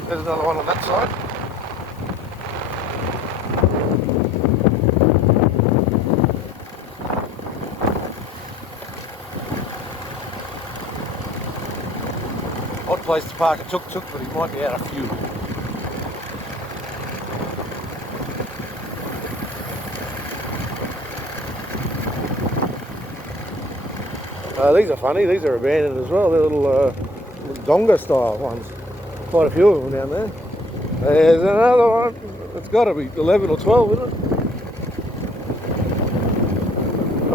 There's another one on that side. Odd place to park a tuk-tuk, but he might be out of fuel. These are funny, these are abandoned as well. They're little donga style ones. Quite a few of them down there. There's another one. It's got to be 11 or 12, isn't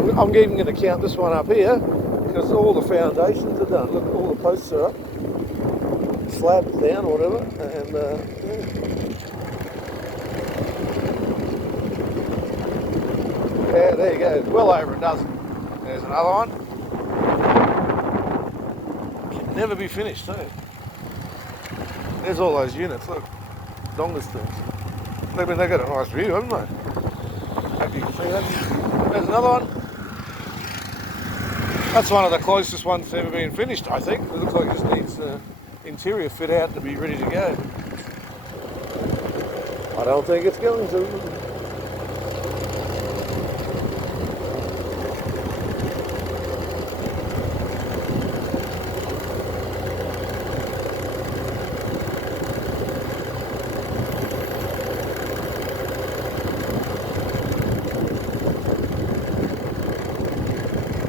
it? I'm even going to count this one up here because all the foundations are done. Look, all the posts are up. Slabs down or whatever. And yeah, there you go. Well over a dozen. There's another one. Can never be finished, too. There's all those units, look. Dongas things. I mean, they've got a nice view, haven't they? Hope you can see that. There's another one. That's one of the closest ones to ever been finished, I think. It looks like it just needs interior fit out to be ready to go. I don't think it's going to.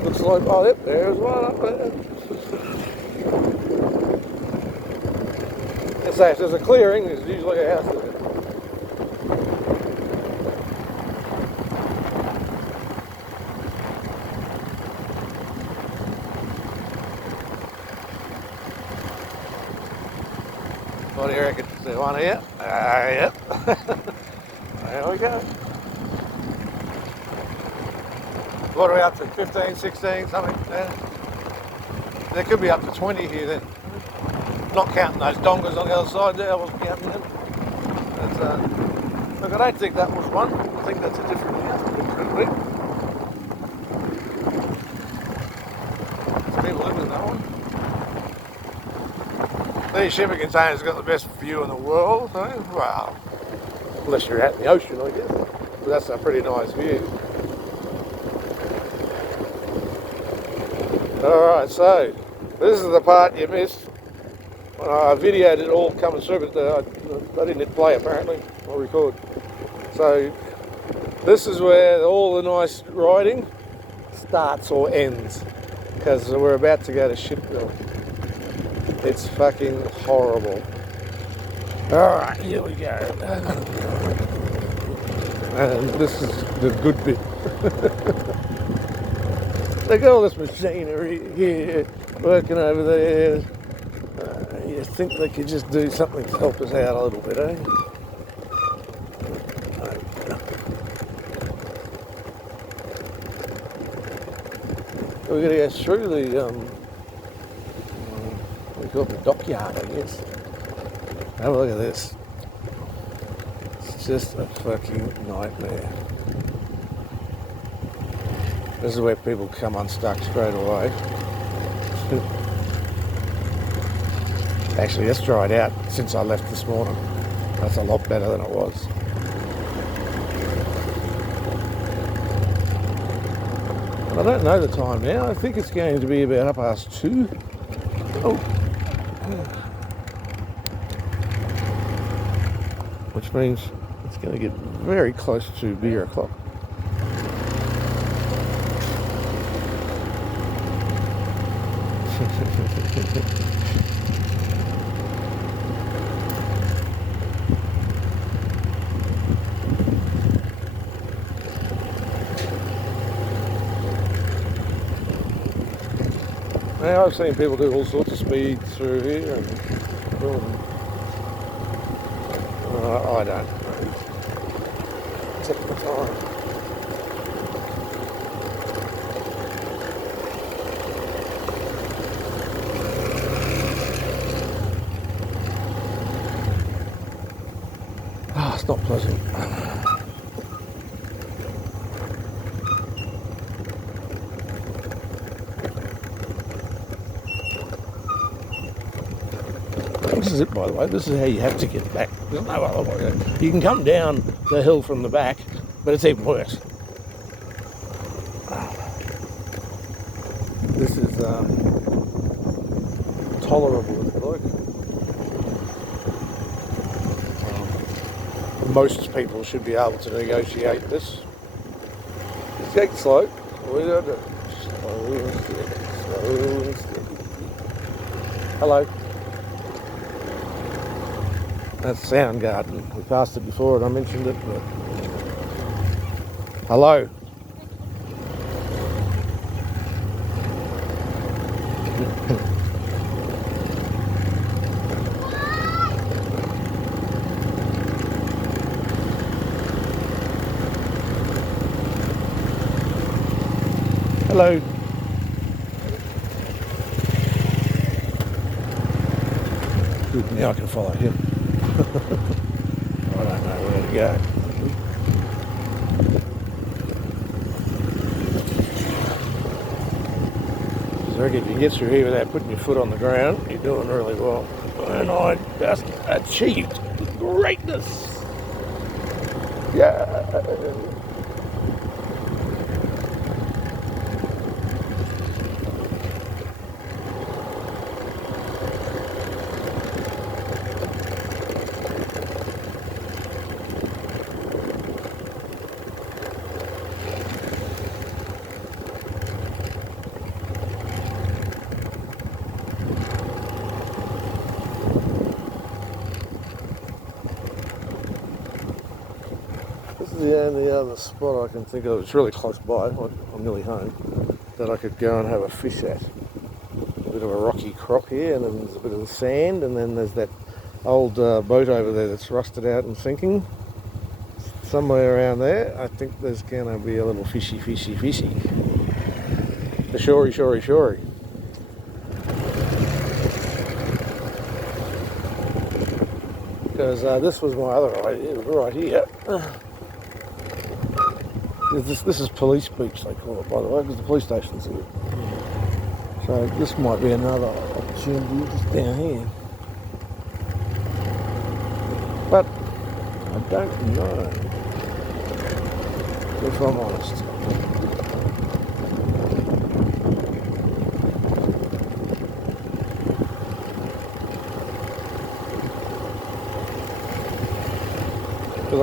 Looks like, oh, yep, there's one up there. It's like, if there's a clearing, there's usually a house there. What do you reckon? Is there one here? Yep. There we go. What are we up to? 15, 16, something? Yeah. There could be up to 20 here then. Not counting those dongas on the other side there, I wasn't counting them. But, look, I don't think that was one. I think that's a different house. Could be. There's people living in that one. These shipping containers got the best view in the world, eh? Well, unless you're out in the ocean, I guess. But that's a pretty nice view. Alright, so this is the part you missed. I videoed it all coming through, but I didn't hit play apparently, or record. So this is where all the nice riding starts or ends, because we're about to go to Shipville. It's fucking horrible. Alright, here we go. And this is the good bit. They got all this machinery here, working over there. You think they could just do something to help us out a little bit, eh? We're going to go through the, we call it the dockyard, I guess. Have a look at this. It's just a fucking nightmare. This is where people come unstuck straight away. Actually, it's dried out since I left this morning. That's a lot better than it was. And I don't know the time now. I think it's going to be about 2:30. Oh. Which means it's going to get very close to beer o'clock. Now I've seen people do all sorts of speed through here, and I don't take the time. Ah, it's not pleasant. This is it, by the way. This is how you have to get back. There's no other way. You can come down the hill from the back, but it's even worse. This is tolerable, if you like. Most people should be able to negotiate this. It's getting slow. We don't do. Slow and steady. Slow and steady. Hello. That's Soundgarden. We passed it before and I mentioned it, but... Hello. Hello. Good, now I can follow him. I don't know where to go. I reckon if you get through here without putting your foot on the ground, you're doing really well. And I just achieved greatness. Yeah. The only other spot I can think of, it's really close by, I'm nearly home, that I could go and have a fish at. A bit of a rocky crop here, and then there's a bit of the sand, and then there's that old boat over there that's rusted out and sinking. Somewhere around there, I think there's going to be a little fishy. The shory. Because this was my other idea, right here. This is Police Beach, they call it, by the way, because the police station's here. So this might be another opportunity just down here. But I don't know, if I'm honest.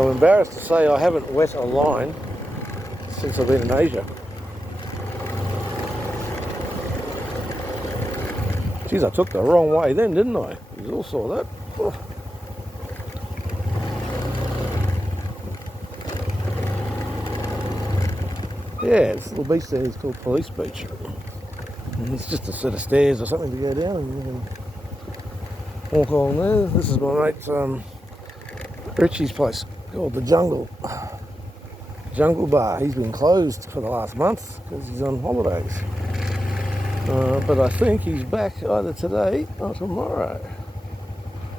I'm embarrassed to say I haven't wet a line since I've been in Asia. Geez, I took the wrong way then, didn't I? You all saw that. Oh. Yeah, this little beach there is called Police Beach. And it's just a set of stairs or something to go down, and you can walk along there. This is my mate Richie's place called the Jungle Bar. He's been closed for the last month because he's on holidays. But I think he's back either today or tomorrow.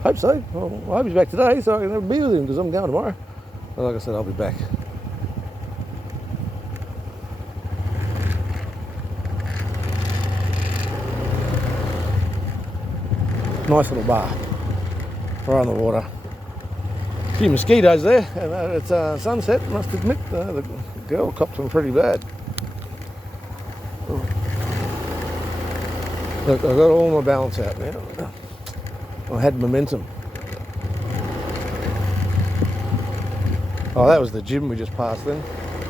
Hope so. Well, I hope he's back today so I can have a beer with him because I'm going tomorrow. But like I said, I'll be back. Nice little bar, right on the water. A few mosquitoes there, and it's sunset, must admit. The girl copped them pretty bad. Look, I've got all my balance out now. I had momentum. Oh, that was the gym we just passed then.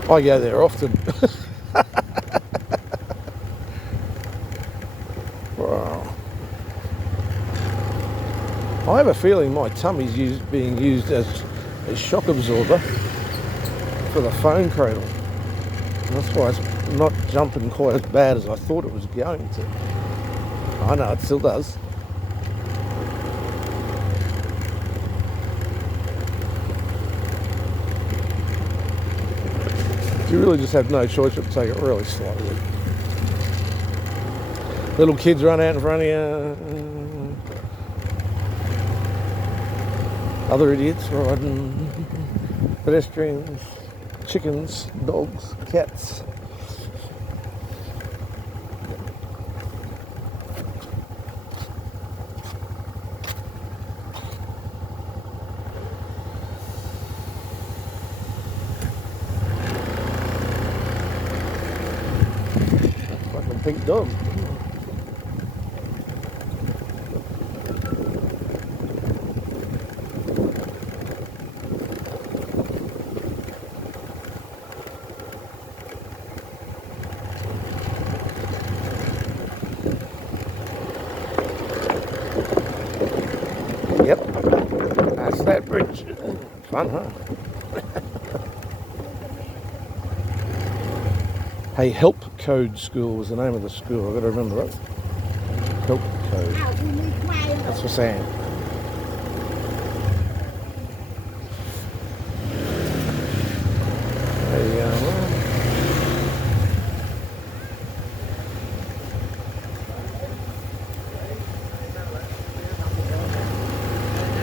I go there often. Wow. I have a feeling my tummy's being used as a shock absorber for the phone cradle. And that's why it's not jumping quite as bad as I thought it was going to. I know, it still does. You really just have no choice but to take it really slowly. Little kids run out in front of you. Other idiots riding. Pedestrians, chickens, dogs, cats. Pink dog. Yep, that's that bridge. Fun, huh? Hey, Help Code School was the name of the school. I've got to remember that. Help Code. That's for Sam. There you go.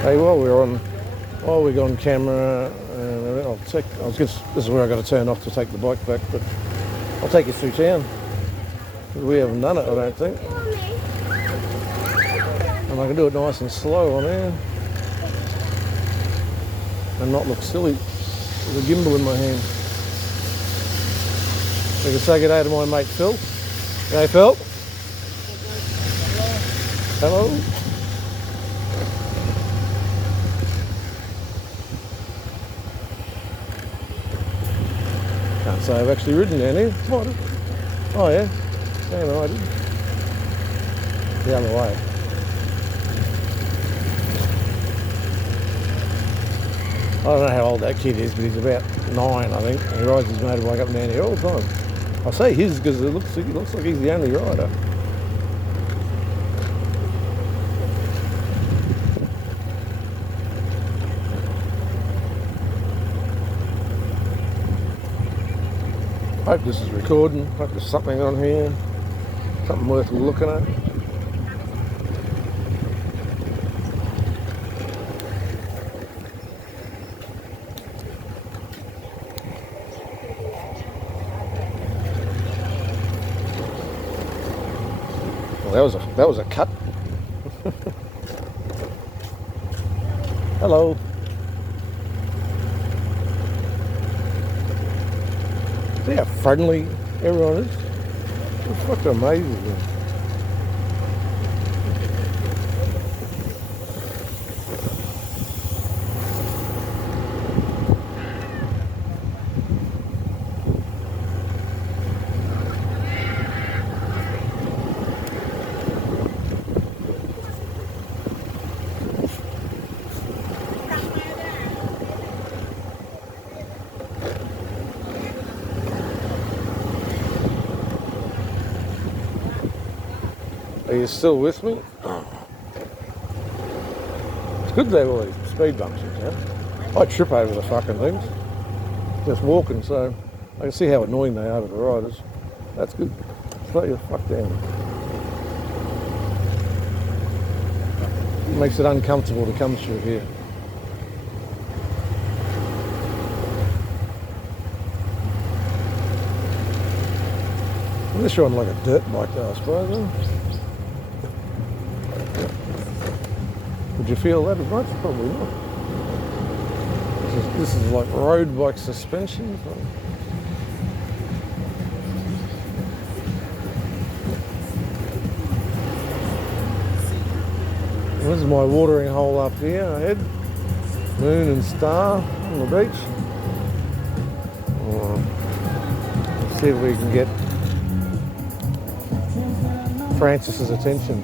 Hey, while we're on camera, this is where I got to turn off to take the bike back, but I'll take you through town. We haven't done it, I don't think. And I can do it nice and slow on here. And not look silly with a gimbal in my hand. So I can say good day to my mate Phil. Hey Phil. Hello. Can't say I've actually ridden down here. Oh yeah, Sam and I did. The other way. I don't know how old that kid is, but he's about 9, I think. He rides his motorbike up and down here all the time. I say his because it looks like he's the only rider. Hope this is recording. Hope there's something on here, something worth looking at. Well, that was a cut. Hello. See how friendly everyone is? It's fucking amazing. Are you still with me? It's good they have all these speed bumps in town. I trip over the fucking things just walking, so I can see how annoying they are to the riders. That's good. Slow your fuck down. It makes it uncomfortable to come through here. Unless you're on like a dirt bike though, I suppose. Huh? Would you feel that as much? Probably not. This is like road bike suspension. This is my watering hole up here ahead. Moon and star on the beach. Let's see if we can get Francis's attention.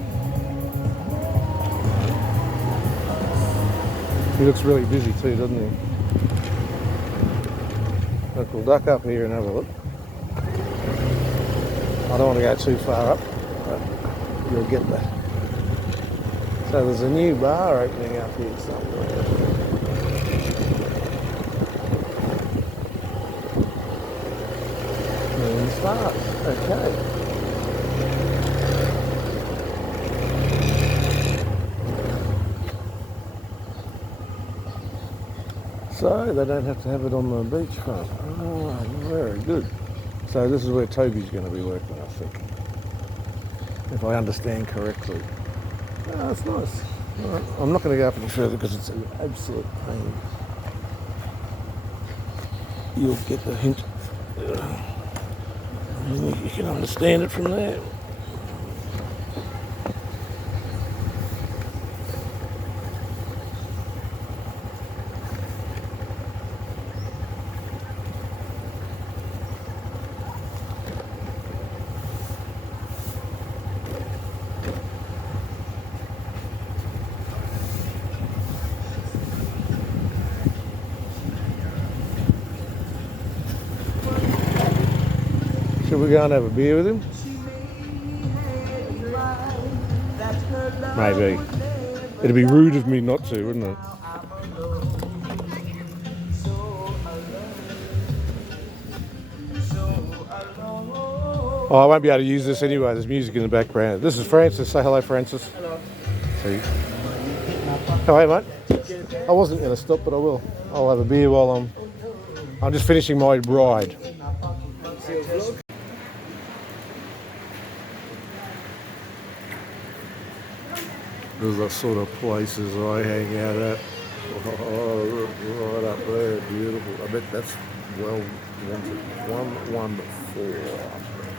He looks really busy too, doesn't he? Look, we'll duck up here and have a look. I don't want to go too far up, but you'll get that. So there's a new bar opening up here somewhere. And start. Okay. So they don't have to have it on the beachfront. Oh, very good. So this is where Toby's going to be working, I think, if I understand correctly. Oh, that's nice. Right. I'm not going to go up any further because it's an absolute pain. You'll get the hint. You can understand it from there. Should we go and have a beer with him? Maybe. It'd be rude of me not to, wouldn't it? Oh, I won't be able to use this anyway. There's music in the background. This is Francis. Say hello, Francis. Hello. See. Oh, hey, mate. I wasn't going to stop, but I will. I'll have a beer while I'm just finishing my ride. Those are the sort of places I hang out at. Oh, right up there, beautiful. I bet that's well wanted. 114.